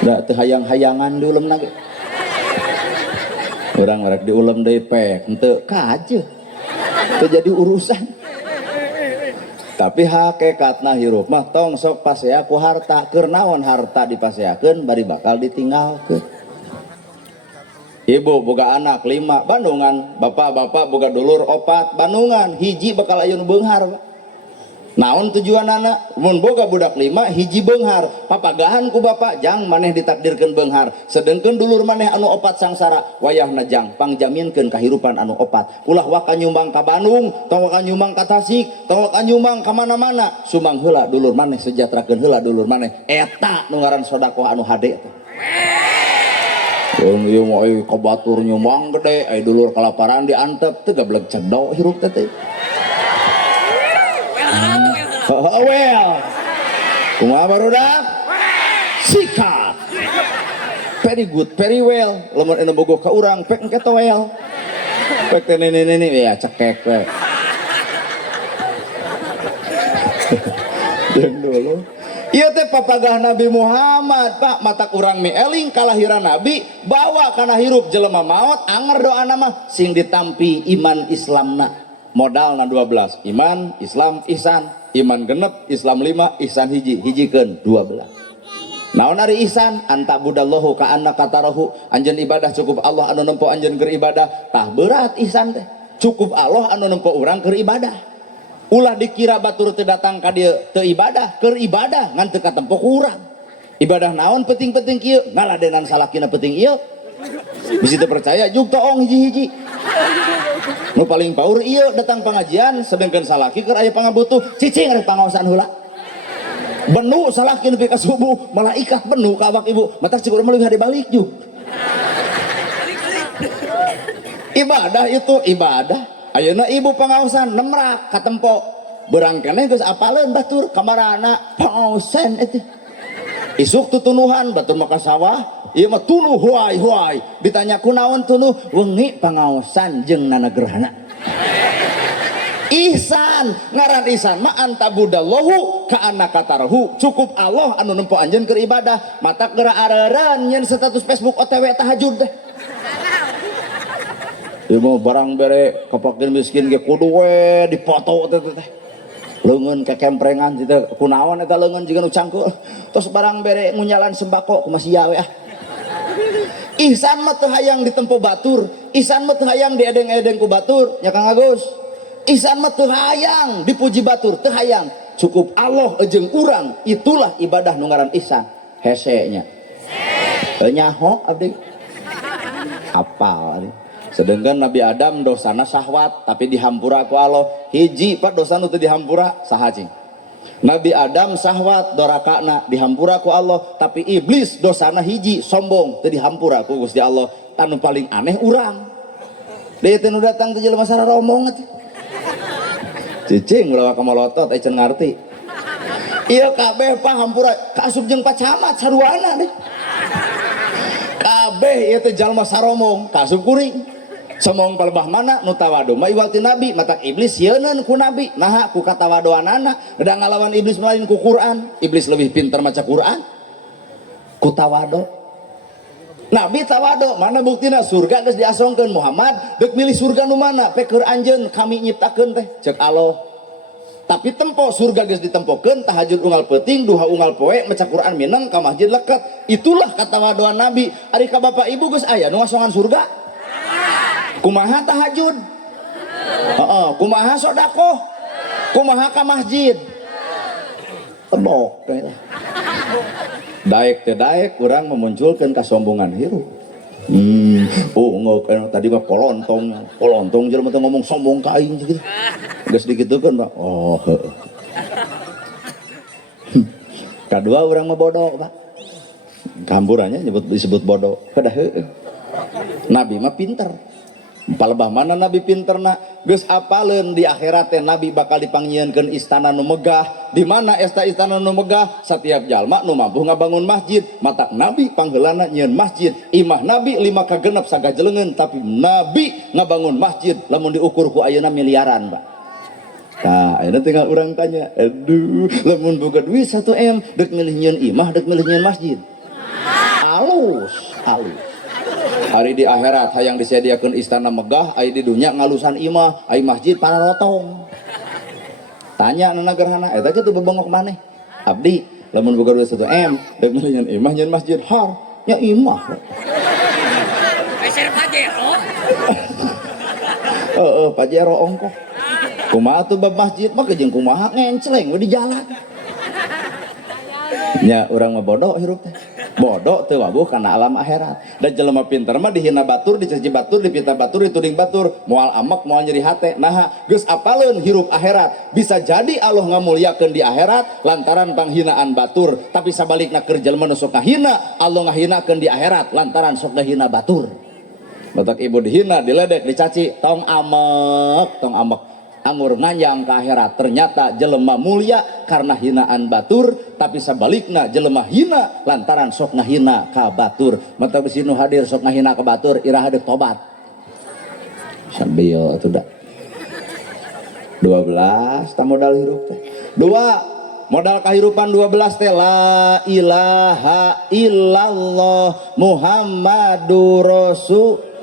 Da teu hayang-hayangan diulemna ge. Urang rek diulem deui pek henteu kajeuh. Teu jadi urusan. Tapi hakikatna hirup mah tong sok pasea ku harta. Keur naon harta dipaseakeun bari bakal ditinggalkeun. Ibu boga anak 5 Bandungan, bapak-bapak boga dulur 4 Bandungan, hiji bakal aya nu beunghar. Naon tujuan anak? Mun boga budak 5 hiji beunghar, papagahan ku bapak jang maneh ditakdirkeun beunghar. Sedengkeun dulur maneh anu 4 sangsara, wayahna jang pangjaminkeun kahirupan anu 4. Ulah waka nyumbang ka Bandung, tong waka nyumbang ka Tasik, tong waka nyumbang ka mana-mana. Sumbang heula dulur maneh, sejahterakeun heula dulur maneh. Eta nu ngaran sedekah anu hade teh. Yang ieu mah ka batur nyumbang gede, ai dulur kalaparan diantep teu gablek cedok hirup teh teh. Well. Kumaha barudak? Sikat. Very good, very well. Lamun anu bogoh ka urang pek engke teh well. Pek teh nini ya cekek we. Jeung dulu. Ieu teh papagah Nabi Muhammad, Pak. Matak urang mi eling kalahiran Nabi, bawa kana hirup jelema maot, anger doana mah sing ditampi iman Islamna. Modalna 12. Iman, Islam, ihsan. Iman genep, Islam 5, ihsan hiji. Hijikeun 12. Naon ari ihsan? Anta budallahu ka annaka tarahu. Anjeun ibadah cukup Allah anu nempo anjeun keur ibadah. Tah berat ihsan teh. Cukup Allah anu nempo urang keur ibadah. Ulah dikira batur teu datang ka dieu teu ibadah, keur ibadah ngan teu katempo ku urang. Ibadah naon penting-penting kieu? Ngaladenan salakina penting ieu. Bisi teu percaya juk toong hiji-hiji. Nu paling paur ieu datang pengajian sedengkeun salaki keur aya pangabutuh, cicing rek pangaosan heula. Benu salaki nepi ka subuh, malaikat benu ka awak ibu, matak cik urang leuwih hade balik juk. Ibadah itu ibadah. Ayeuna ibu pangaosan nemrak katempo beurang keneh geus apaleun batur kamarana pangaosan eta. Isuk tutunuhan batur maka sawah ieu mah tunuh huai ditanya kunaon tunuh wengi pangaosan jeung nanagerhana. Ihsan ngaran ihsan mah anta budallahu ka annaka tarahu, cukup Allah anu nempo anjeun keur ibadah. Matak geura areureun nyeun status Facebook OTW tahajud teh. Ieu mah barang bere kapakeun miskin ge kudu we dipoto teh teh. Leungeun kekemprengan teh kunaon eta leungeun jiga nu cangkeul. Tos barang bere ngunyalan sembako kumaha sia we ah. Ihsan mah teu hayang ditempo batur, ihsan mah teu hayang diedeng-edeng ku batur, nya Kang Agus. Ihsan mah teu hayang dipuji batur, teu hayang. Cukup Allah jeung urang, itulah ibadah nu ngaran ihsan. Hese nya. Nyaho abdi. Apal abdi. Sedangkan Nabi Adam dosana syahwat tapi dihampura ku Allah. Hiji Pak dosa nu teu dihampura saha cing? Nabi Adam syahwat dorakana dihampura ku Allah, tapi iblis dosana hiji sombong teu dihampura ku Gusti Allah. Anu paling aneh urang. Deui teh nu datang teh jelema sararomong teh. Cicing ulah kamalotot aya can ngarti. Ieu kabeh Pak hampura kaasup jeung Pak Camat saruana deh. Kabeh ieu teh jalma saromong kaasup kuring. Somong palebah mana nu tawadu mah iwal ti nabi, matak iblis yeuneun ku nabi. Naha ku katawadoanana, da ngalawan iblis melain ku Quran. Iblis lebih pintar maca Quran ku tawado. Nabi tawado, mana buktina surga geus diasongkeun Muhammad deuk milih surga nu mana? Pe keur anjeun kami nyiptakeun teh ceuk Allah. Tapi tempo surga geus ditempokeun, tahajud unggal peuting, duha unggal poe, maca Quran mineng ka masjid leket. Itulah katawadoan nabi. Ari ka bapak ibu geus aya nu ngasongan surga. Kumaha tahajud, kumaha sodako, kumaha ka masjid, tebok daek teh daek kurang memunculkan kesombongan hirup. Tadi mah kolontong jelema teh ngomong sombong ka aing gitu. Geus digitukeun Pak. Oh heueuh. Kadua urang mah bodoh Pak. Kamburannya disebut bodoh. Kada heueuh. Nabi mah pinter. Palebah mana Nabi pinterna geus apaleun di akhirat teh Nabi bakal dipanggieunkeun istana nu megah. Di mana eta istana nu megah? Setiap jalma nu mampu ngabangun masjid, matak Nabi panggeulana nyieun masjid. Imah Nabi 5 ka genep sagajleungeun, tapi Nabi ngabangun masjid lamun diukur ku ayeuna miliaran, Pak. Nah, ayeuna tinggal urang tanya, aduh, lamun boga duit 1 M, dek milih nyieun imah, dek milih nyieun masjid. Alus. Hari di akhirat hayang disediakeun istana megah, ai di dunya ngalusan imah, ai masjid para rotong. Tanya nana gerhana, eta kitu bebengok maneh. Abdi, lamun boga duit 1 M, dek milih nyieun imah, nyieun masjid, har, nya imah. Geser Pajero. Pajero ongkoh. Kumaha tuh bab masjid mah jeung kumaha ngenceleng we di jalan. Nya urang mah bodoh hirup teh. Bodoh teu wabuh kana alam akhirat. Da jelema pinter mah dihina batur, dicaci batur, dipita batur, dituding batur, moal amek, moal nyeri hate. Nah, geus apaleun hirup akhirat. Bisa jadi Allah ngamulyakeun di akhirat lantaran panghinaan batur, tapi sabalikna keur jelema nu sok ngahina, Allah ngahinakeun di akhirat lantaran sok ngahina batur. Batak ibu dihina, diledek, dicaci, tong amek. Anggur nganyang ke akhirat, ternyata jelema mulia karena hinaan batur, tapi sebaliknya jelema hina lantaran sok ngahina ka batur. Mata bisi nu hadir sok ngahina ka batur, iraha deuk tobat. Sambil atuh da 12 ta modal hirup teh. 2 modal kahirupan 12 teh la ilaha illallah Muhammadur Rasul.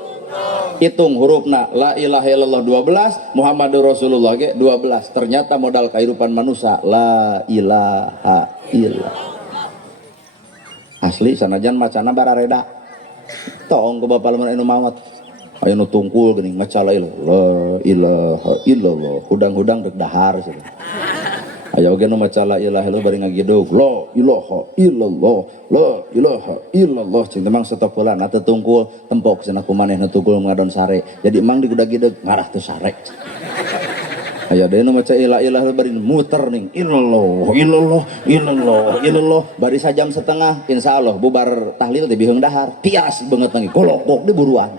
Hitung hurufna la ilaha illallah 12, Muhammadur Rasulullah ge 12. Ternyata modal kehidupan manusia la ilaha illallah. Asli sanajan macana barareda. Tong ke bapak lamun anu maot. Aya nu tungkul geuning maca la ilaha illallah. Hudang-hudang deuk dahar cenah. Aya oge nu maca la ilaha illallah bari ngagidug la ilaha illallah la ilaha illallah cing memang stop heula na teu tungkul tempok cenah ku manehna tungkul ngadon sare jadi emang digudag-gideg ngarah teu sare. Aya deui nu maca la ilaha illallah bari muter ning illallah bari sajam setengah insyaallah bubar tahlil teh biheung dahar tias banget lagi golok di buruan.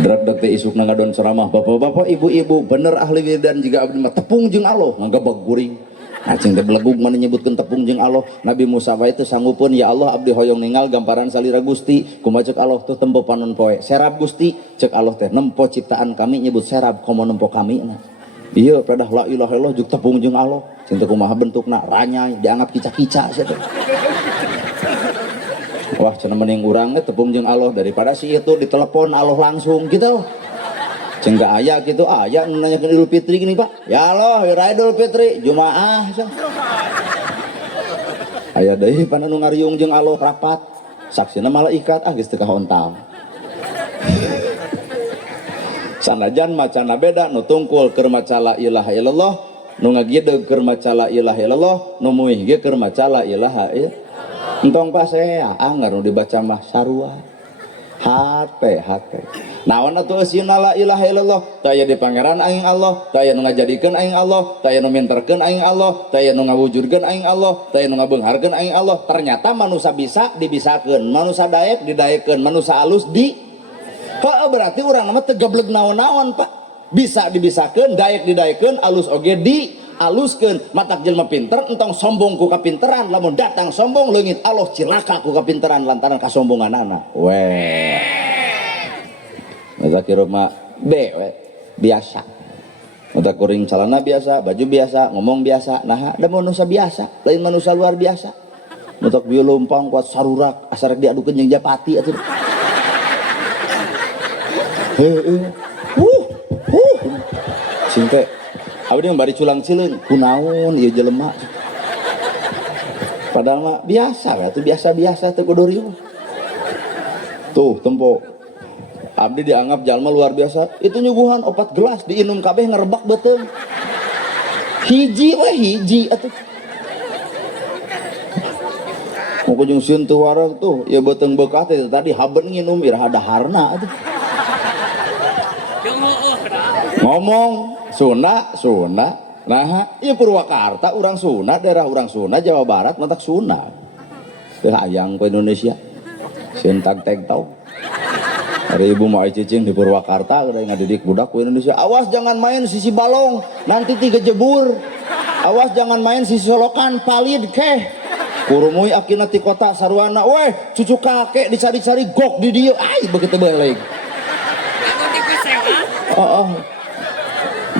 Drak-drak teh isukna ngadon ceramah, bapak-bapak, ibu-ibu, bener ahli wiridan juga abdi mah tepung jeung Allah, nggebeg guring. Nah, cing teh belegug mana nyebutkeun tepung jeung Allah. Nabi Musa wae teh sanggupeun, ya Allah abdi hoyong ningal gamparan salira Gusti. Kumaha ceuk Allah tuh tempo panon poe. Serab Gusti, ceuk Allah teh nempo ciptaan kami nyebut serab komo nempo kami na. Ieu padah la ilaha illallah juk tepung jeung Allah. Cing teh kumaha bentukna ranyai dianggap kica-kica sia teh. Wah cenah mending urang tepung jeung Allah daripada si itu ditelepon Allah langsung gitu. Ceng gak aya gitu, aya nu nanyakeun Idul Fitri gini Pak. Ya Allah, ya Idul Fitri, Jumaah. Aya deui pan anu ngariung jeung Allah rapat. Saksina malaikat geus teu kahontal. Sanajan macana beda, nu tungkul keur maca la ilaha illallah, nu ngagideg keur maca la ilaha illallah, nu muih ge keur maca la ilaha illallah. Entong pas saya anggar nu dibaca mah sarua hate naon atuh eusina la ilaha illallah taya di pangeran aing Allah taya nu ngajadikeun aing Allah taya nu minterkeun aing Allah taya nu ngawujudkeun aing Allah taya nu ngabeungharkeun aing Allah. Ternyata manusia bisa dibisakeun, manusia daek didaekeun, manusia alus di berarti urang mah teu gebleg naon-naon Pak. Bisa dibisakeun, daek didaekeun, alus oge di aluskeun. Matak jelema pinter entong sombong ku kapinteran, lamun datang sombong leungit Allah cilaka ku kapinteran lantaran kasombonganana. Weh. Eta kieu mah biasa. Eta kuring calana biasa, baju biasa, ngomong biasa. Nah, da manusia biasa, lain manusia luar biasa. Mutak bieu leumpang kuat sarurak, asar diadukeun jeung japati atuh. Sing teh abdi bari culang cileun kunaon ieu jelema. Padahal mah biasa ya, tuh biasa-biasa teu kudu riuh. Tuh tempo abdi dianggap jalma luar biasa, itu nyuguhan 4 gelas diinum kabeh ngerebak beuteung. Hiji we hiji atuh. Moga jeung sieun teu wareg tuh, ieu beuteung beukah teh tadi haben nginum iraha daharna atuh. Ngomong Sunda nah iya Purwakarta urang Sunda, daerah urang Sunda Jawa Barat matak Sunda teu hayang ku Indonesia sieun tag tag tau Hari ibu mau cicing di Purwakarta udah ngadidik budak ku Indonesia. Awas jangan main sisi balong, nanti tiga jebur. Awas jangan main sisi solokan, palid keh. Kurumuy akina ti kota sarwana, weh cucu kakek dicari-cari gok di dia. Ai begitu balik.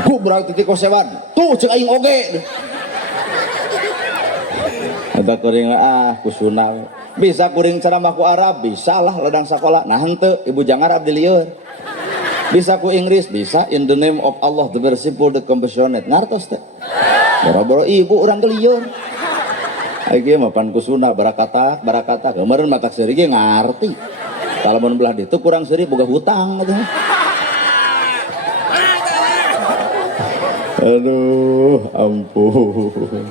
Ku berarti ti kosewan. Tuh cek aing oge. Eta kuring kusuna. Bisa kuring ceramah ku Arab, bisa lah ladang sekolah. Nah henteu ibu jangan abdi lieur. Bisa ku Inggris, bisa in the name of Allah the merciful the compassionate. Ngartos teh. Boro-boro ibu urang lieur. Iki mah pan kusuna barakata kemarin matak seuri ge ngarti. Kalau mun belah ditu kurang seuri boga hutang atuh. Aduh, ampun.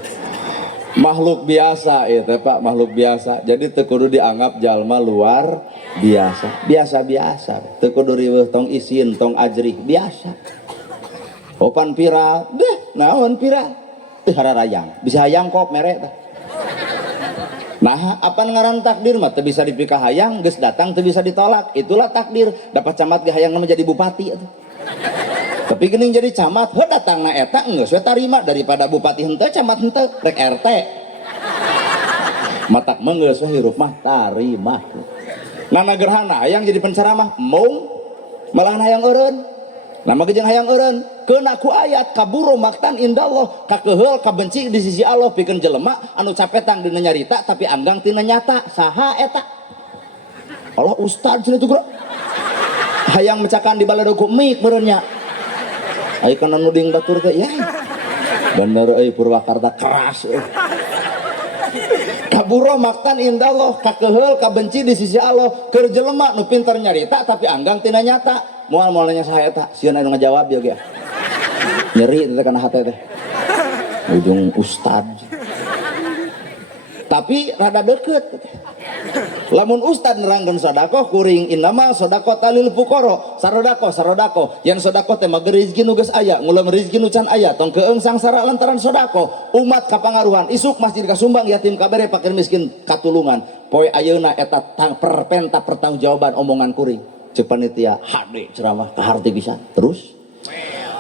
Makhluk biasa itu Pak, makhluk biasa. Jadi teu kudu dianggap jalma luar biasa teu kudu riweuh tong isin tong ajrih biasa. Opan viral deh naon viral teu hararayang bisa hayang kok mere tah. Nah apa ngaran takdir mah teu bisa dipikah hayang geus datang teu bisa ditolak, itulah takdir. Dapat camat ge hayang menjadi bupati atuh. Tapi geuning jadi camat, he datangna eta geus we tarima daripada bupati henteu camat henteu rek RT. Matak mah geus we hirup mah tarima. Nama gerhana hayang jadi penceramah mung malah hayang eureun. Nama jeung hayang eureun keuna ku ayat kaburo maktan indallah kakeheul kabenci di sisi Allah pikeun jelema anu capetan dina nyarita tapi anggang tina nyata. Saha eta? Allah ustad cenah tuh hayang mecakan di balado ku mik meureun nya. Ai kana nuding batur teh ya. Bener euy Purwakarta keras euy. Kaburo maktan indallah kakeheul kabenci di sisi Allah keur jelema nu pinter nyarita tapi anggang tina nyata. Moal nanya saha eta? Sieun anu ngajawab ya ge. Nyeri teh kana hate teh. Ujung ustad. Tapi rada deukeut. Lamun ustad nerangkeun sedekah kuring innama shadaqata lil fuqara. Sarodako yen sedekah teh mah rezeki nu geus aya, nguleum rezeki nu can aya tong keung sangsara lantaran sedekah. Umat kapangaruhan isuk masjid kasumbang yatim kabere fakir miskin katulungan. Poe ayeuna eta perpenta pertanggungjawaban omongan kuring. Cek panitia HD ceramah kaharti pisan. Terus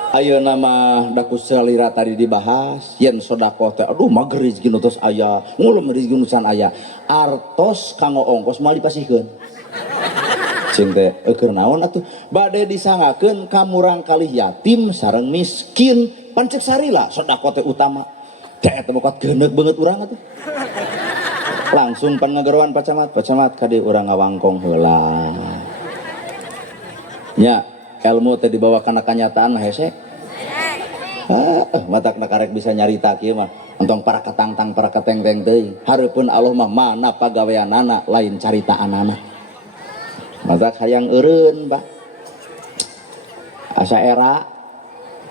ayeuna mah da ku salira tadi dibahas yen sedekah teh aduh mager rezeki nu tos aya, ngulum rezeki nu can aya. Artos kanggo ongkos moal dipasihkeun. Cing teh keur naon atuh? Bade disangakeun ka murang kalih yatim sareng miskin. Pancek sarila sedekah teh utama. Teh eta mah geuneuh banget urang atuh. Langsung pan ngagerowan Pak Camat kade urang ngawangkong heula. Nya ilmu teh dibawa kana kanyataan mah hese. Matak karek bisa nyarita kieu mah entong para katangtang para katengteng teuing. Hareupeun Allah mah mana pagaweanana lain caritaanana. Matak hayang eureun, Pak. Asa era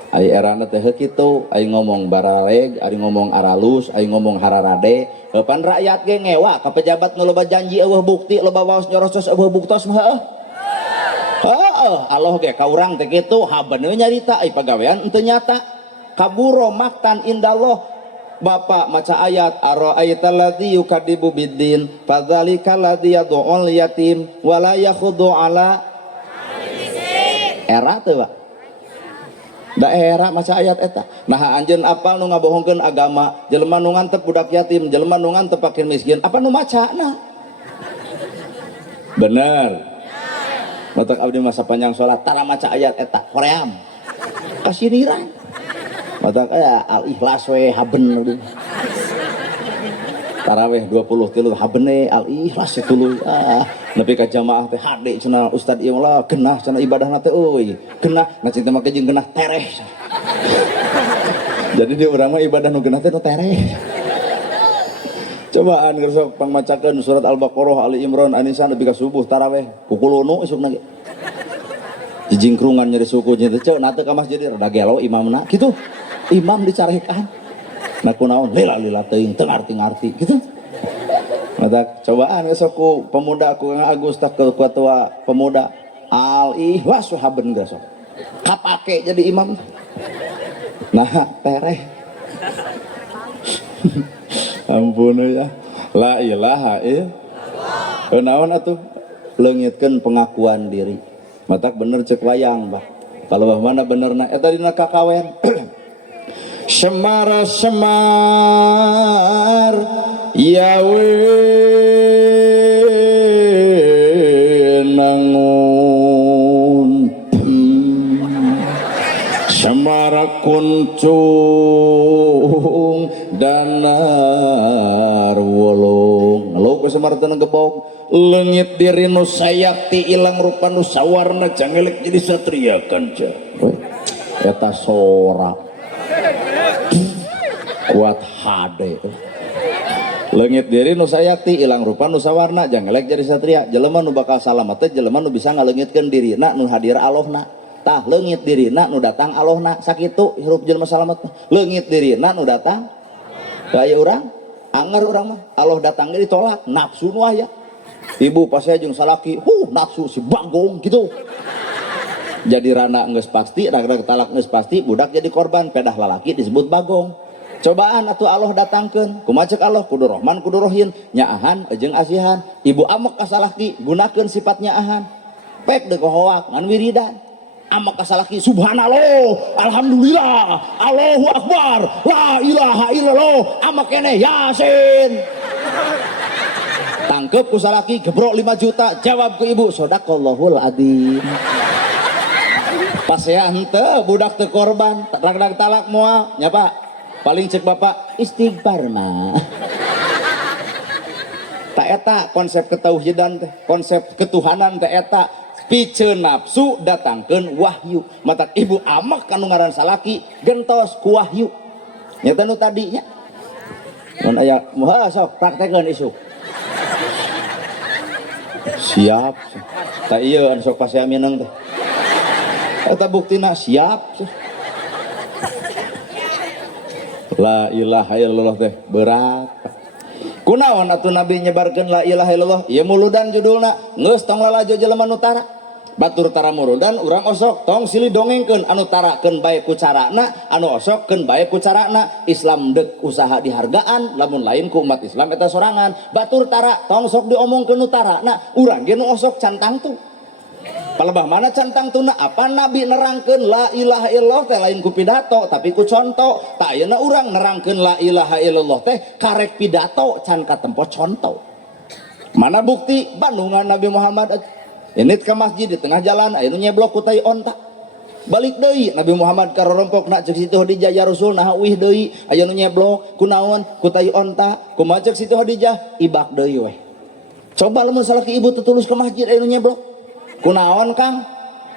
ai erana teh kitu, ai ngomong baraleg, ai ngomong aralus, ai ngomong hararade. Pan rakyat ge ngewa ka pejabat nu loba janji eueuh bukti, loba waos nyorosos eueuh buktos mah heuh. Allah ge ka urang teh kitu habeuneu nyarita ai pagawean henteu nyata. Kaburo maktan indallah. Bapak maca ayat ara'aital ladzi yukadzibu biddin fadzalikal ladzi yad'ul yatim wa la yakhudhu ala era teu Pak. Daerah maca ayat eta. Nah anjeun apal nu ngabohongkeun agama, jelema nu ngantep budak yatim, jelema nu ngantep fakir miskin, apa nu macana? Bener. Matak abdi masa panjang salat tara maca ayat eta hoream. Kasiniran. Matak aya al-ikhlas we haben abdi. Tarawih 23 habene al-ikhlas tuluy. Nepi ka jamaah teh hade cenah ustad ieu lah genah cenah ibadahna teh euy. Genah na cinta make jeung genah tereh. Jadi di urang mah ibadah nu genah teh nu tereh. Cobaan geus pangmacakeun surat Al-Baqarah, Ali Imran, An-Nisa nepi ka subuh tarawih. Pukul 1 isukna ge. Jijingkrungan nyeri suku nya teh ceuna teh ka masjid rada gelo imamna kitu. Imam dicarekan. Nah kunaon lila-lila teuing teu ngarti-ngarti gitu. Mata cobaan besok ku pemuda ku Kang Agus tak ketua pemuda al-ikhlas haben besok. Kapake jadi imam. Nah tereh. Ampun ya. La ilaha illallah. Naon atuh leungitkeun pengakuan diri. matak bener cek wayang Pak kalau mana benerna eta dina kakawen Semar semar yawe nangun semar kuncung danar wolong lo ke semar teu gebog leungit diri nu sayakti ilang rupa nu sawarna jangelek jadi satria kanca eta sorak kuat HD leungit diri nu sayakti ilang rupa nu sawarna jangelek jadi satria jelema nu bakal salamet teh jelema nu bisa ngaleungitkeun dirina nu hadir Allahna tah leungit dirina nu datang Allahna sakitu hirup jelema salamet leungit dirina nu datang kaya urang anger urang mah Allah datang ge ditolak nafsu nu aya ibu pas jeung salaki nafsu si bagong gitu jadi rana geus pasti ragrak talak geus pasti budak jadi korban pedah lalaki disebut bagong cobaan atuh Allah datangkeun kumaha ceuk Allah kudu Rahman kudu Rahim nyaahan jeung asihan ibu amek ka salaki gunakeun sifat nyaahan pek deuk hoak ngan wiridan amek ka salaki subhanallah alhamdulillah Allahu akbar la ilaha illallah amek keneh yasin tangkep ku salaki gebrok 5 juta jawab ku ibu sodaqallahul adzim pas ya henteu budak teu korban ragrak talak moal nya Pak paling cek bapak istighfar mah tak eta konsep ketauhidan teh konsep ketuhanan teh eta piceun nafsu datangkeun wahyu matak ibu amak kanu ngaran salaki gentos ku wahyu nya nu tadi nya mun aya moal sok praktekeun isuk siap tak ieu anu sok pasea mineng teh eta buktina siap la ilaha illallah teh berat kunaon atuh nabi nyebarkeun la ilaha illallah ieu muludan judulna geus tong lalajo jelema nu tara batur tara muludan urang osok tong silih dongengkeun anu tarakeun bae ku carana anu osokkeun bae ku carana Islam deuk usaha dihargaan lamun lain ku umat Islam eta sorangan batur tara tong sok diomongkeun nu tarana urang ge nu osok cantang tu palebah mana cantang tuna apa nabi nerangkeun la ilaha illallah teh lain ku pidato tapi ku contoh tak ayeuna urang nerangkeun la ilaha illallah teh karek pidato can katempo contoh mana bukti Bandungan Nabi Muhammad ini ke masjid di tengah jalan ayeuna nyeblok ku tai onta balik deui Nabi Muhammad karorompokna ceuk Siti Khadijah ya Rasul nah uih deui ayeuna nyeblok kunaon ku tai onta kumaha ceuk Siti Khadijah ibak deui we coba lamun salaki ibu tetulus ke masjid ayeuna nyeblok kunaon Kang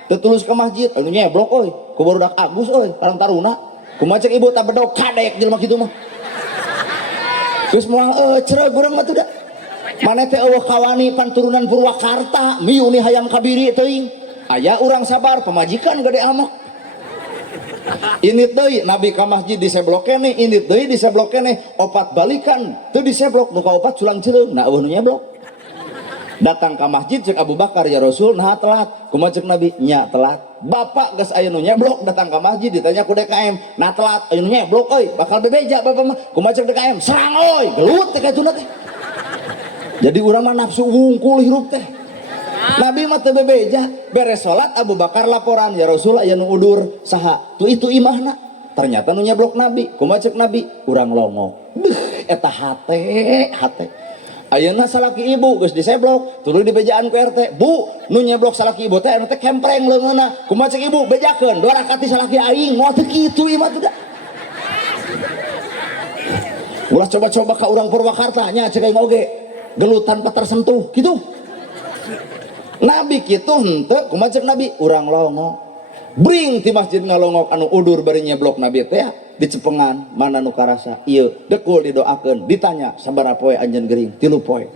tetulus ke masjid anu nyeblok euy ku barudak Agus euy karang taruna kumaha ceuk ibu tak bedog kadek jelema kitu mah geus moal ceureuh urang mah teu da maneh teh eueuh kawani panturunan Purwakarta miuni hayam kabiri teuing aya urang sabar pamajikan gede amak ini deui nabi ka masjid diseblok keneh ini deui diseblok keneh opat balikan teu diseblok nu kaopat culang ceureung nah eueuh nu nyeblok datang ke masjid cek Abu Bakar ya Rasul nah telat kumaha ceuk Nabi nya telat bapak geus aya nu nyeblok datang ke masjid ditanya ku DKM nah telat aya nu nyeblok euy bakal bebeja bapak mah kumaha ceuk DKM serang euy gelut teh katuna teh jadi urang mah nafsu wungkul hirup teh Nabi mah teu bebeja beres salat Abu Bakar laporan ya Rasul aya nu udur saha tu itu imahna ternyata nu nyeblok Nabi kumaha ceuk Nabi urang longo eta hate ayeuna salaki ibu geus diseblok tuluy dibejaan ku RT bu nu nyeblok salaki ibu teh anu teh kempreng leungeunna kumaha ceuk ibu bejakeun 2 rakaat salaki aing moal teu kitu ieu mah teh da ulah coba-coba ka urang Purwakarta nya ceuk aing oge gelut tanpa tersentuh kitu Nabi kitu henteu kumaha ceuk Nabi urang longo bring ti masjid ngalongok anu udur bari nyeblok Nabi teh dicepengan mana nu karasa ieu dekul didoakeun ditanya sabaraha poe anjeun gering 3 poe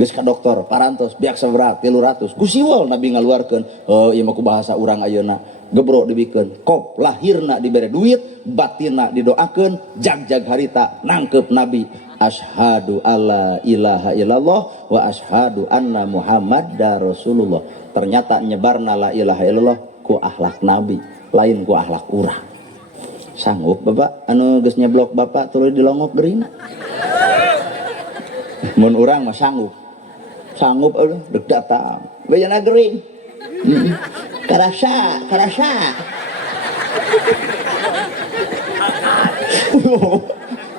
geus ka dokter parantos biak sabaraha 300 ku siwel Nabi ngaluarkeun ieu mah ku bahasa urang ayeuna gebro dibikeun kop lahirna dibere duit batinna didoakeun jag-jag harita nangkep Nabi asyhadu alla ilaha illallah wa asyhadu anna muhammadar rasulullah ternyata nyebarna la ilaha illallah ku akhlak Nabi lain ku akhlak urang sanggup bapak anu geus nyeblok bapak tuluy dilongok geuring mun urang mah sanggup deuk datang bejana geuring Karasa.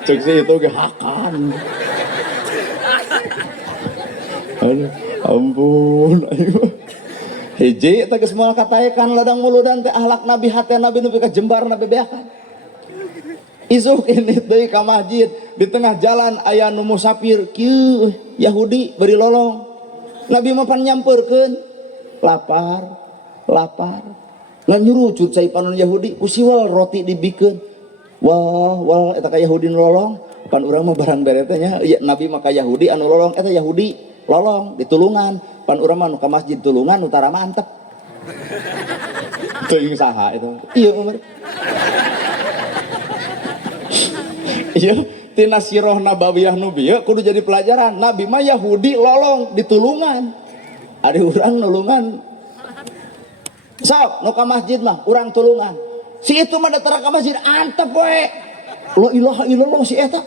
Cek si itu gehakan. Aduh, ampun. Hiji eta geus moal kataekan ladang muludan teh akhlak Nabi hate Nabi nepi ka jembar Nabi beakan. Isuk ini deui ka masjid di tengah jalan aya nu musafir kieu Yahudi beri lolong. Nabi mah pan nyampeurkeun lapar. Ngan nyuruh cut cai panon Yahudi ku siwal roti dibikeun. Wah eta ka Yahudi nu lolong pan urang mah barang bere teh nya Nabi mah ka Yahudi anu lolong eta Yahudi lolong ditulungan pan urang mah nu ka masjid tulungan utara mantep. Teuing saha itu? Iya Umar. Iya, tina sirah nabawiyah nu bieu kudu jadi pelajaran. Nabi mah Yahudi lolong ditulungan. Ada urang nulungan. Sok, nu ka masjid mah urang tulungan. Si itu mah datang ke masjid antep we. La ilaha illallah si eta.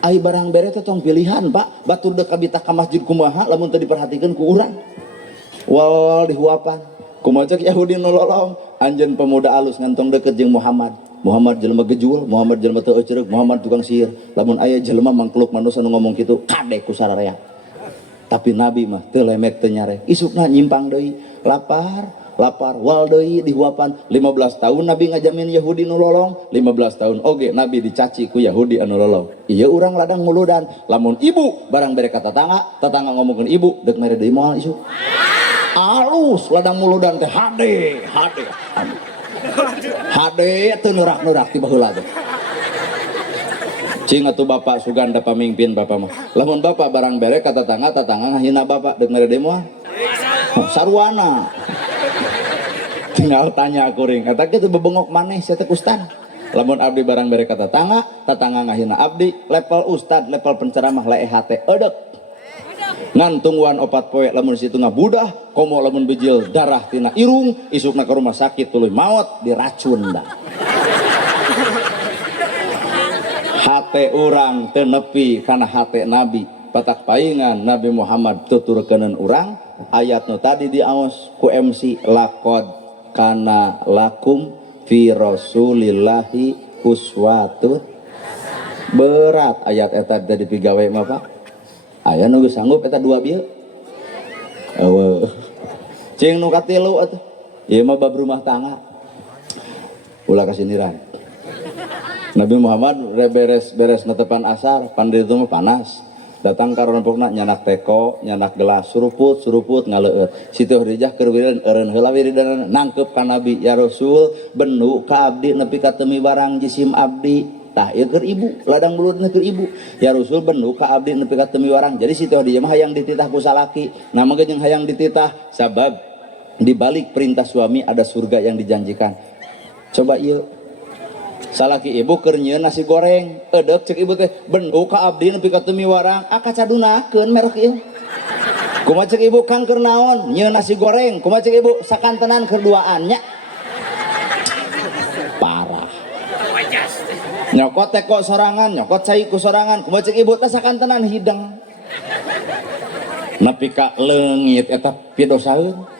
Ai barang bere teh tong pilihan, Pak. Batur deuk kabita ka masjid kumaha lamun teu diperhatikeun ku urang. Wal dihuapan. Kumaha cek Yahudi nu lolong, anjeun pemuda alus ngantong deukeut jeung Muhammad. Muhammad jelema gejul, Muhammad jelema teu eucereuk, Muhammad tukang sihir. Lamun aya jelema mangkluk manusia nu ngomong kitu, kade ku sararea. Tapi Nabi mah teu lemek teu nyare. Isukna nyimpang deui, lapar, wal deui dihuapan. 15 tahun Nabi ngajamin Yahudi nu lolong, 15 tahun oge Nabi dicaci ku Yahudi anu lolong. Ieu urang ladang muludan, lamun ibu barang bere ka tetangga ngomongkeun ibu, deuk mere deui moal isuk. Alus ladang muludan teh hade. Hade teu neurak-neurak ti baheula teh. Cing atuh bapak Suganda pamimpin bapak mah. Lamun bapak barang bere ka tetangga ngahina bapak deuk mere deui moal. Sarwana. Tinggal tanya kuring, eta kitu bebengok maneh sia teh ustad. Lamun abdi barang bere ka tetangga ngahina abdi, level ustad, level penceramah lae hate eudek. Ngantung wan 4 poe lamun situ ngabudah, komo lamun bijil darah tina irung, isukna ke rumah sakit tuluy maot diracun dah. Hate urang teu nepi kana hate Nabi. Patak paingan Nabi Muhammad tuturkeuneun urang ayat nu tadi diaos ku MC laqad kana lakum fi rasulillahi uswatun. Berat ayat eta tadi pigawe mah Pak. Aya nu geus sanggup eta 2 bieu. Eueuh. Cing nu katilu atuh. Ieu mah bab rumah tangga. Ulah kasiniran. Nabi Muhammad beres netepan asar, pandi itu mah panas. Datang ka rompokna nyanak teko, nyanak gelas, suruput ngaleueut. Siti Khadijah keur eureun heula wiridan nangkep ka Nabi, ya Rasul, benu ka abdi nepi ka teu mibarang jisim abdi. Tah ieu keur ibu, ladang mulutna keur ibu. Ya Rasul benu ka abdi nepi ka teu mibarang. Jadi Siti Khadijah mah hayang dititah ku salaki. Namaga jeung hayang dititah sabab di balik perintah suami ada surga yang dijanjikan. Coba ieu salaki ibu keur nyieun nasi goreng, eudeup cek ibu teh benu ka abdi nepi ka teu miwarang, kacadunakeun merek ieu. Kumaha cek ibu Kang keur naon? Nyieun nasi goreng. Kumaha cek ibu sakantenan keur duaan nya. Parah. Nyokot teko sorangan, nyokot cai ku sorangan. Kumaha cek ibu teh sakantenan hidang. Nepi ka leungit eta pidosaeun.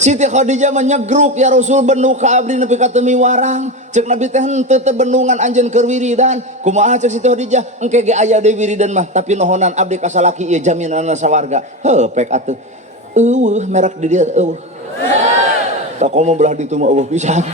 Siti Khadijah menyegruk, ya Rasul benu ka abdi nepi ka teu miwarang. Cek Nabi teh henteu teh benungan anjeun keur wiridan. Kumaha cek Siti Khadijah? Engke ge aya deui wiridan mah, tapi nohonan abdi ka salaki ieu jaminanna sawarga. Heuh pek atuh. Eueuh merek di dieu eueuh. Tak komo belah ditu mah eueuh pisan.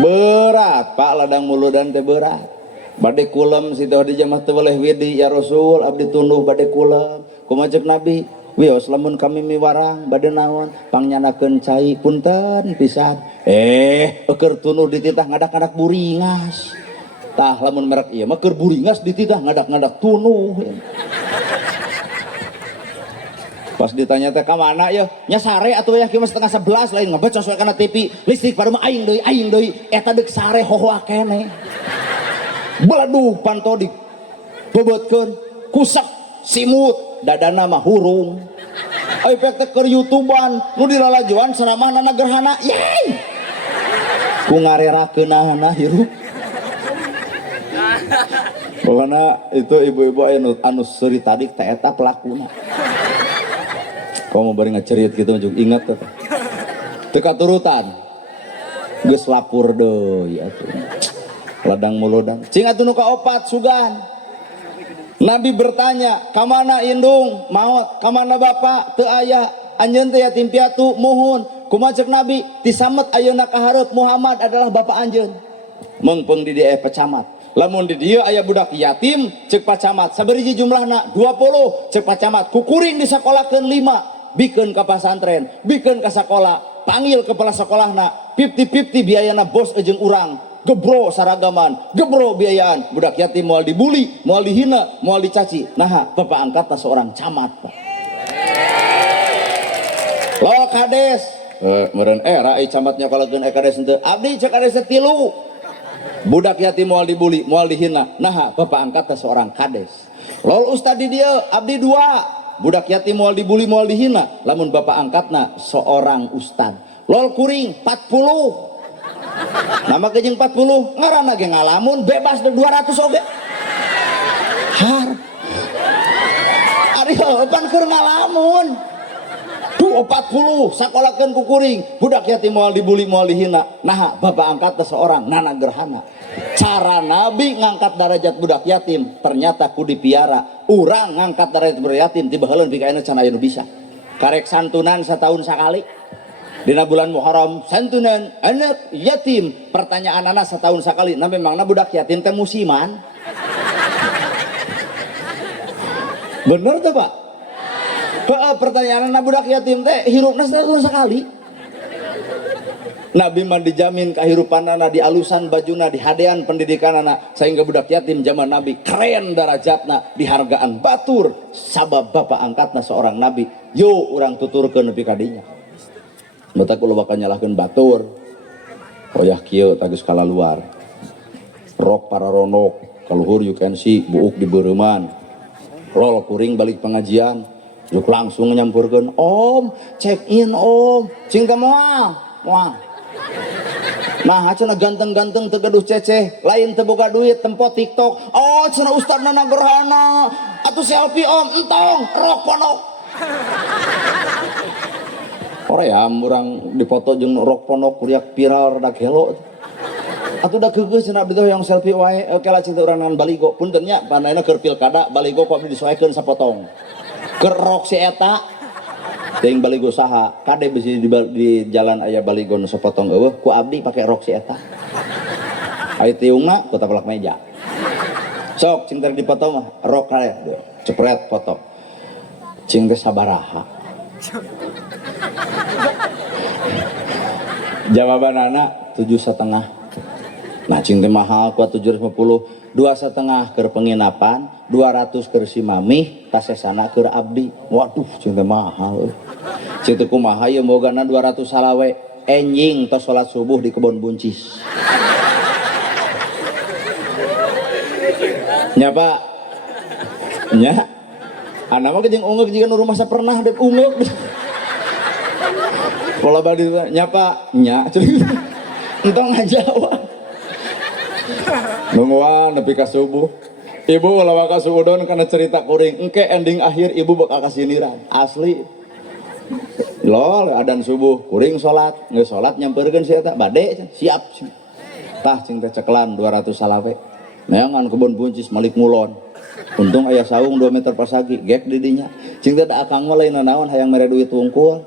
Berat Pak ladang muludan teh berat. Bade kulem Siti Khadijah mah teu boleh widi, ya Rasul abdi tunduh bade kulem. Kumaha cek Nabi? Wios lamun kami miwarang bade naon pangyanakeun cai punten pisan. Keur tunuh dititah ngadak-ngadak buringas. Tah lamun merek ieu mah keur buringas dititah ngadak-ngadak tunuh. Pas ditanya teh ka mana ya? Nya sare atuh ya kieu 10:30 lain ngebecos we kana TV. Listrik baru mah aing deui. Eta deuk sare hohoa keneh. Beladuh pantodik. Bobotkeun kusak simut dadana mah hurung. Efek teh keur YouTubean nu dilalajuan ceramahna gerhana. Yey. Ku ngarerakeunana hirup. Pokona itu ibu-ibu anu seuri tadik teh eta pelakuna. Kamu bari ngacerit gitu ingat teh. teka turutan geus lapur deui atuh ladang mulodang cing atuh nu kaopat sugan Nabi bertanya kamana indung maot kamana bapak teu aya anjeun teh yatim piatu muhun kumaha ceuk Nabi tisamet ayeuna ka hareup Muhammad adalah bapak anjeun mengpeung di dieu pecamat lamun di dieu aya budak yatim ceuk pacamat sabaraha jumlahna 20 ceuk pacamat kukuring disakolahkeun 5 bikeun ka pasantren bikeun ka sakola panggil kepala sekolahna 50-50 biayana bos jeung urang gebro saragaman gebro biayaan budak yatim moal dibuli moal dihina moal dicaci nah bapak angkatna seorang camat Pak. Lo kades meureun era camatnya kalageun kades henteu abdi cek kades 3 budak yatim moal dibuli moal dihina nah bapak angkatna seorang kades lol ustad di dieu abdi 2 budak yatim moal dibuli moal dihina lamun bapak angkatna seorang ustad lol kuring 40 nama kejeng 40 ngaranna ge ngalamun bebas 200 oge har ari pan keur ngalamun 40 sakolahkeun ku kuring budak yatim moal dibuli moal dihina nah bapak angkatna seorang nana gerhana cara Nabi ngangkat derajat budak yatim ternyata ku dipiara urang ngangkat derajat budak yatim tiba heuleuh pikaeuna can aya nu bisa karek santunan setahun sakali dina bulan Muharram santunan anak yatim pertanyaan anak setahun sekali nah memangna budak yatim teh musiman bener tuh Pak pertanyaan anak budak yatim teh hirupna setahun sekali Nabi mah dijamin kahirupanana di alusan bajuna di hadean pendidikan anak sehingga budak yatim zaman Nabi keren darajatna dihargaan batur sabab bapak angkatna seorang Nabi yo urang tuturkeun nepi ka dinya mata kula bakal nyalahkeun batur oyah kieu tagus kala luar rok para ronok kaluhur you can see buuk di beureman rol kuring balik pengajian yuk langsung nyampurkeun om check in om cing ka moal nah cenah ganteng-ganteng teu gaduh ceceh lain teu boga duit tempo TikTok oh cenah ustadna nagerhana atuh selfie om entong rok ponok Koream urang dipoto jeung rok ponok kuriak viral rada gelo atuh da geugeuh cenah abdi teh yang selfie wae oke lah cinta urang dengan baligo punten nya pandaina keur pilkada baligo kok disesuaikeun sapotong keur rok si eta teuing baligo saha kade bisi di jalan aya baligo nu sapotong eueuh ku abdi pake rok si eta ai tiungna ku taplak meja sok cing teh dipoto mah rok kade cepret foto cing teh sabaraha jawaban anak 7,5 nah cing teh mahal ku 750 2,5 keur penginapan 200 keur si mamih tasesana keur abdi waduh cing teh mahal cing teh kumaha ieu mogana 200 salawe enjing tos salat subuh di kebon buncis nya Pak nya anak mah jeung ungeuk jika nu rumah pernah dek ungeuk pola badi nyapa nya entong ngajawab nungguan nepi ka subuh ibu lawa ka suudon kana cerita kuring engke ending akhir ibu bakal kasiniran asli lol adan subuh kuring salat geus salat nyampeurkeun si eta bade siap tah cing teh ceklan 200 salawe neangan kebon buncis malik ngulon untung aya saung 2 meter persagi gek di dinya cing teh da akang mah lain naon hayang mere duit wungkul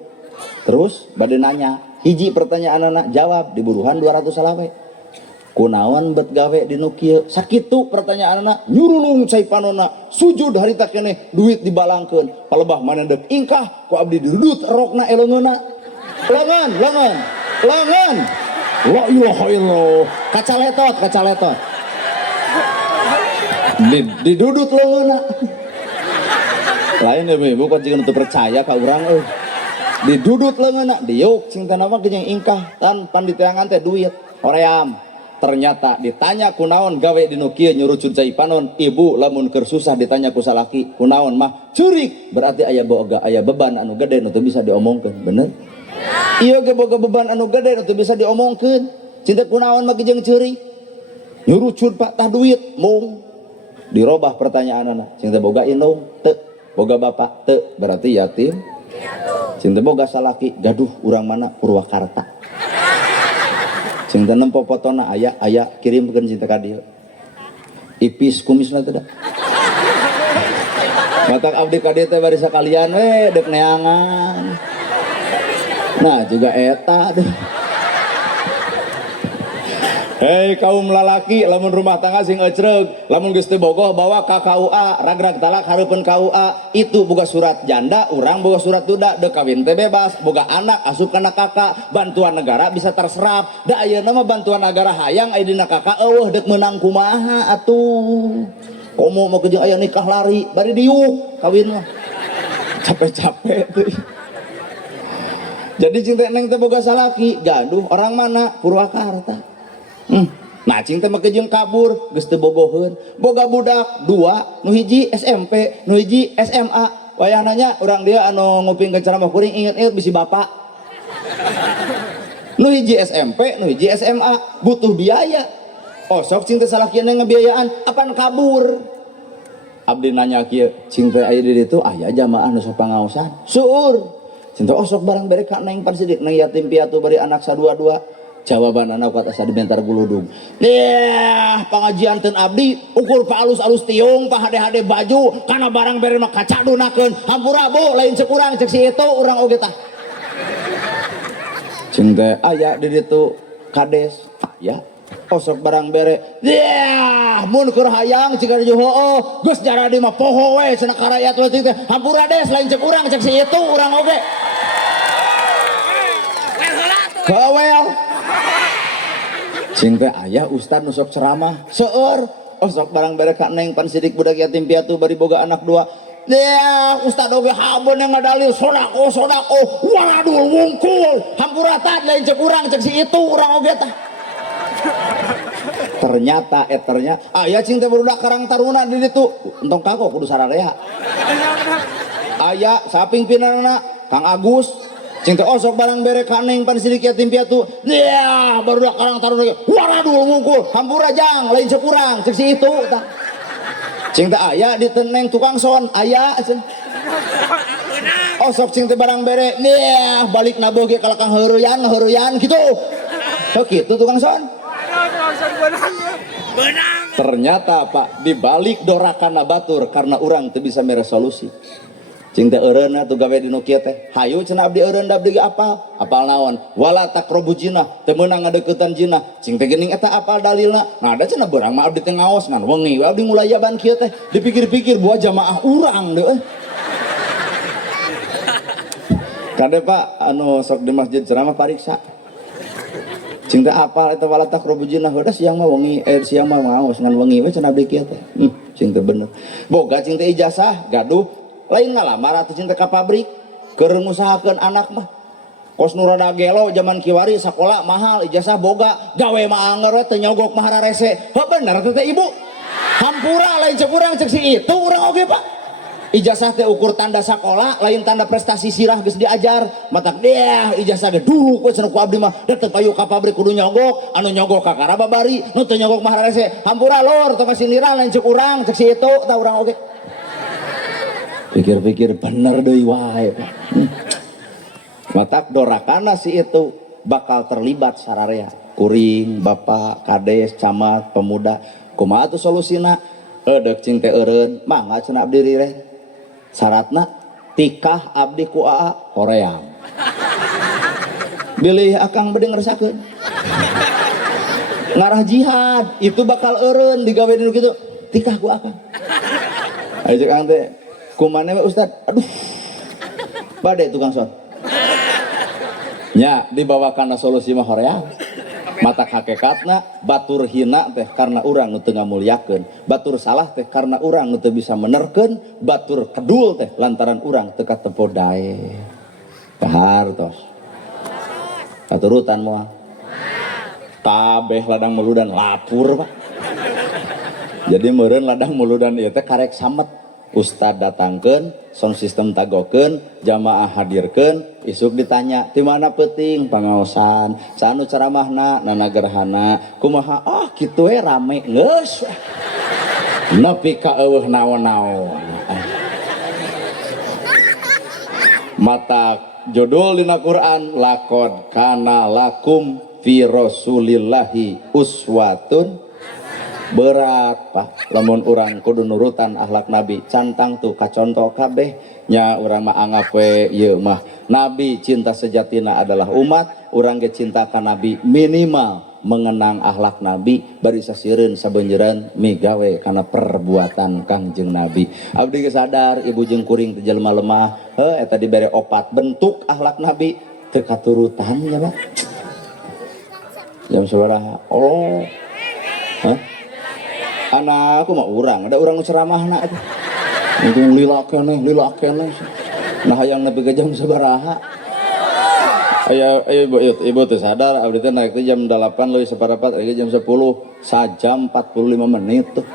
terus bade nanya hiji pertanyaan anak jawab diburuhan 200 salawe kunaon bet gawe dinu kieu sakitu pertanyaan anak nyurulung cai panonna sujud harita keneh duit dibalangkeun palebah manendek ingkah ku abdi dirudut rokna eleungeuna lengan la ilaha illallah kacaletot didudut leungeuna lain ibu kok jika untuk percaya ka urang didudut leungeuna diuk cing teh nama jeung ingkah tan panditeangan teh duit hoream ternyata ditanya kunaon gawe dinu kieu nyurucun cai panon ibu lamun keur susah ditanya ku salaki kunaon mah curik berarti aya boga aya beban anu gede nu teu bisa diomongkeun bener ieu ge boga beban anu gede nu teu bisa diomongkeun cinta kunaon mah jeung ceurik nyurucun Pak tah duit mung dirobah pertanyaan anak cinta boga indung teu boga bapak teu berarti yatim Cinta boga salaki, gaduh urang mana Purwakarta. Cinta nempo fotona aya kirimkeun cinta ka dieu. Ipis kumisna teh da. Matak abdi ka dieu teh bari sakalian we dek neangan. Nah juga eta deh. Hei kaum lalaki, lamun rumah tangga sing ecreug, lamun geus teu bogoh bawa ka KUA, ragrag talak hareupeun KUA, itu boga surat janda, urang boga surat duda, deu kawin teh bebas, boga anak asup kana kakak, bantuan negara bisa terserap. Da ayeuna mah bantuan negara hayang aya dina kakak eueuh deuk meunang kumaha atuh. Komo mau jeung aya nikah lari, bari diuk kawin mah. Capek-capek tuh. Jadi cinta neng teh boga salaki, gaduh orang mana Purwakarta. Nah cinta mah jeung kabur geus teu bogoheun, boga budak dua, nu hiji SMP, nu hiji SMA. Wayah nanya urang dia anu nguping ke ceramah kuring inget-inget bisi bapak. Nu hiji SMP, nu hiji SMA, butuh biaya. Oh sok cinta salaki neng ngebiayaan, apan kabur. Abdi nanya kieu, cinta aya di ditu aya jamaah nu sok pangaosan. Seueur. Cinta osok barang bere ka neng pansidik nang yatim piatu bari anak sadua-dua. Jawaban anak kuat asa dibentar guludung. Pengajian ten abdi ukur pa alus-alus tiung, pa hade-hade baju, karena barang bere mah kaca dunakeun. Hampura bu, lain cek urang cek si itu urang oge tah. Cinta aya di ditu kades. Ya. Osok barang bere. Mun keur hayang cika di heueuh, geus jara di mah poho we cenah karayat we teh. Hampura des lain cek urang cek si itu urang oge. Bawel. Cinta ayah ustad nusok ceramah seueur osok barang bere ka neng pan sidik budak yatim piatu bari boga anak dua. Ustad oge habeun yang ngadalil sodako waradul wungkul hampura tah lain cek urang cek si itu urang oge tah. Ternyata aya cinta budak Karang Taruna di ditu entong kagok kudu sararea. Aya saping pinana Kang Agus. Cinta osok barang bere kaneng pan sidik yatim piatu. Barudak Karang Taruna waradul ngungkul hampura jang lain cek urang cek si itu tah. Cinta aya di teneng tukang son aya. Osok cinta barang bere balik nabuh ge ka lakang heureyan kitu. Heuh kitu tukang son. Ternyata Pak dibalik dorakana batur karena orang teu bisa meresolusi. Cinta eureunna tuh gawe dinu kieu teh. Hayu cenah abdi eureun da abdi ge apal naon? Wala taqrabu zina, teu meunang ngadeuketan zina. Cing teh geuning eta apal dalilna. Nah da cenah beurang mah abdi teh ngaos ngan wengi abdi ngulayaban kieu teh. Dipikir-pikir buah jamaah urang deui. Kade Pak anu sok di masjid ceramah pariksa. Cing teh apal eta wala taqrabu zina heuda siang mah wengi siang mah ngaos ngan wengi we cenah abdi kieu teh. Cing teh bener. Boga cing teh ijazah gaduh lain ngalamar atau cinta ka pabrik keur ngusahakeun anak mah kos nu rada gelo zaman kiwari sakola mahal ijazah boga gawe mah anger we teu nyogok mahara rese. Heuh bener teh ibu hampura lain cek urang cek si itu urang oge Pak. Ijazah teh ukur tanda sakola lain tanda prestasi sirah geus diajar matak ijazah ge dulu we cenah ku abdi mah dateng payu ka pabrik kudu nyogok anu nyogok ka karababari nu teu nyogok mahara rese. Hampura lor tong kasinira lain cek urang cek si itu tah urang oge. Pikir-pikir bener deui wae. Matak dorakana si itu bakal terlibat sararea. Kuring, bapak, kades, camat, pemuda. Kumaha atuh solusina? Eudeuh cing teh eureun, mangga cenah abdi rireh. Syaratna tikah abdi ku AA hoream. Bilih akang bade ngerasakeun. Ngarah jihad, itu bakal eureun digawe dinu kitu. Tikah ku akang. Ayo cek akang teh kumane we Ustad, aduh bade tukang son nya dibawakan solusi mah hoream. Matak hakikatna batur hina teh karena urang nu teu ngamulyakeun, batur salah teh karena urang nu teu bisa menerkeun, batur kedul teh lantaran urang teu katempo dae. Kahartos baturutan moal kabeh ladang muludan lapur Pak. Jadi meureun ladang muludan ieu teh karek samet. Ustad datangkeun, sound system tagokeun, jamaah hadirkeun, isuk ditanya, "Di mana peuting pangaosan? Sanu ceramahna nana gerhana, kumaha?" "Oh, kitu we rame geus." Nepi ka eueuh naon-naon. Mata judul dina Quran laqad kana lakum fi rasulillahi uswatun. Berat Pak lamun urang kudu nurutan akhlak nabi, cantang tuh kacontoh kabeh nya urang mah anggap we ieu mah nabi cinta sejatina adalah umat, urang ge cinta ka nabi minimal mengenang akhlak nabi bari sasiereun sabeunjeuran migawe kana perbuatan Kangjeng Nabi. Abdi ge sadar ibu jeung kuring teh jelema lemah, eta dibere opat bentuk akhlak nabi teu katurutan ya Pak. Jam sabaraha? Oh. Hah? Anakku mah urang, ada urang ceramahna atuh. Untung lila keneh. Nah hayang nepi ka jam sabaraha? Aya ibu teh sadar abdi teh naik teh jam 8 leuwih saparapat, aya jam 10, sajam 45 menit tuh.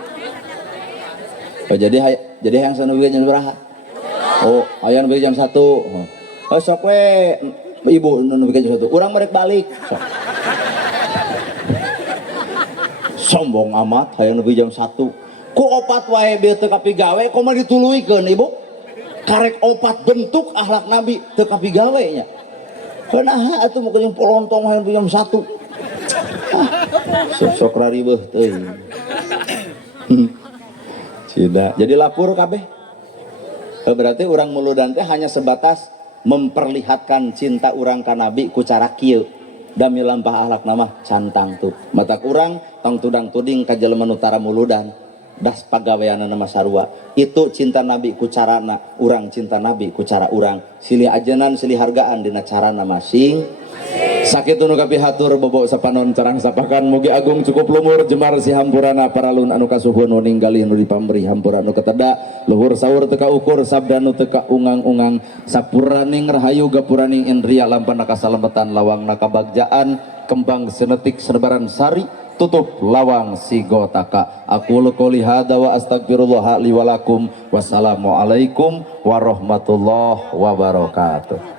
Oh, jadi hayang sanepi jam sabaraha? Oh, hayang nepi jam 1. Oh, sok we ibu nepi jam 1. Urang merek balik. Sok. Sombong amat hayang nepi jam 1 ku opat wae bieu teu kapigawe komo dituluikeun ibu karek opat bentuk akhlak nabi teu kapigawe nya beunah atuh mah jeung polontong hayang nepi jam 1 sok raribeuh teuing cida jadi lapur kabeh berarti urang muludan teh hanya sebatas memperlihatkan cinta urang ka nabi ku cara kieu dami lampah akhlak nama cantang tuh mata kurang tong tudang tuding ka jelema nu tara muludan das pagaweana nama sarua itu cinta nabi ku carana urang cinta nabi ku cara urang silih ajenan silih hargaan dina carana masing sakitu nu kapihatur bobo sapanon carang sapakan mugi agung cukup lumur jemar si hampurana paralun anu kasuhun nu ninggalih nu dipamberi hampura nu keteda luhur saur teka ukur sabda nu teka ungang-ungang sapuraning rahayu gapuraning indria lampana kasalamatan lawang nakabagjaan kembang senetik senebaran sari tutup lawang sigotaka aku qouli hada wa astagfirullah li walakum wassalamu alaikum warahmatullahi wabarakatuh.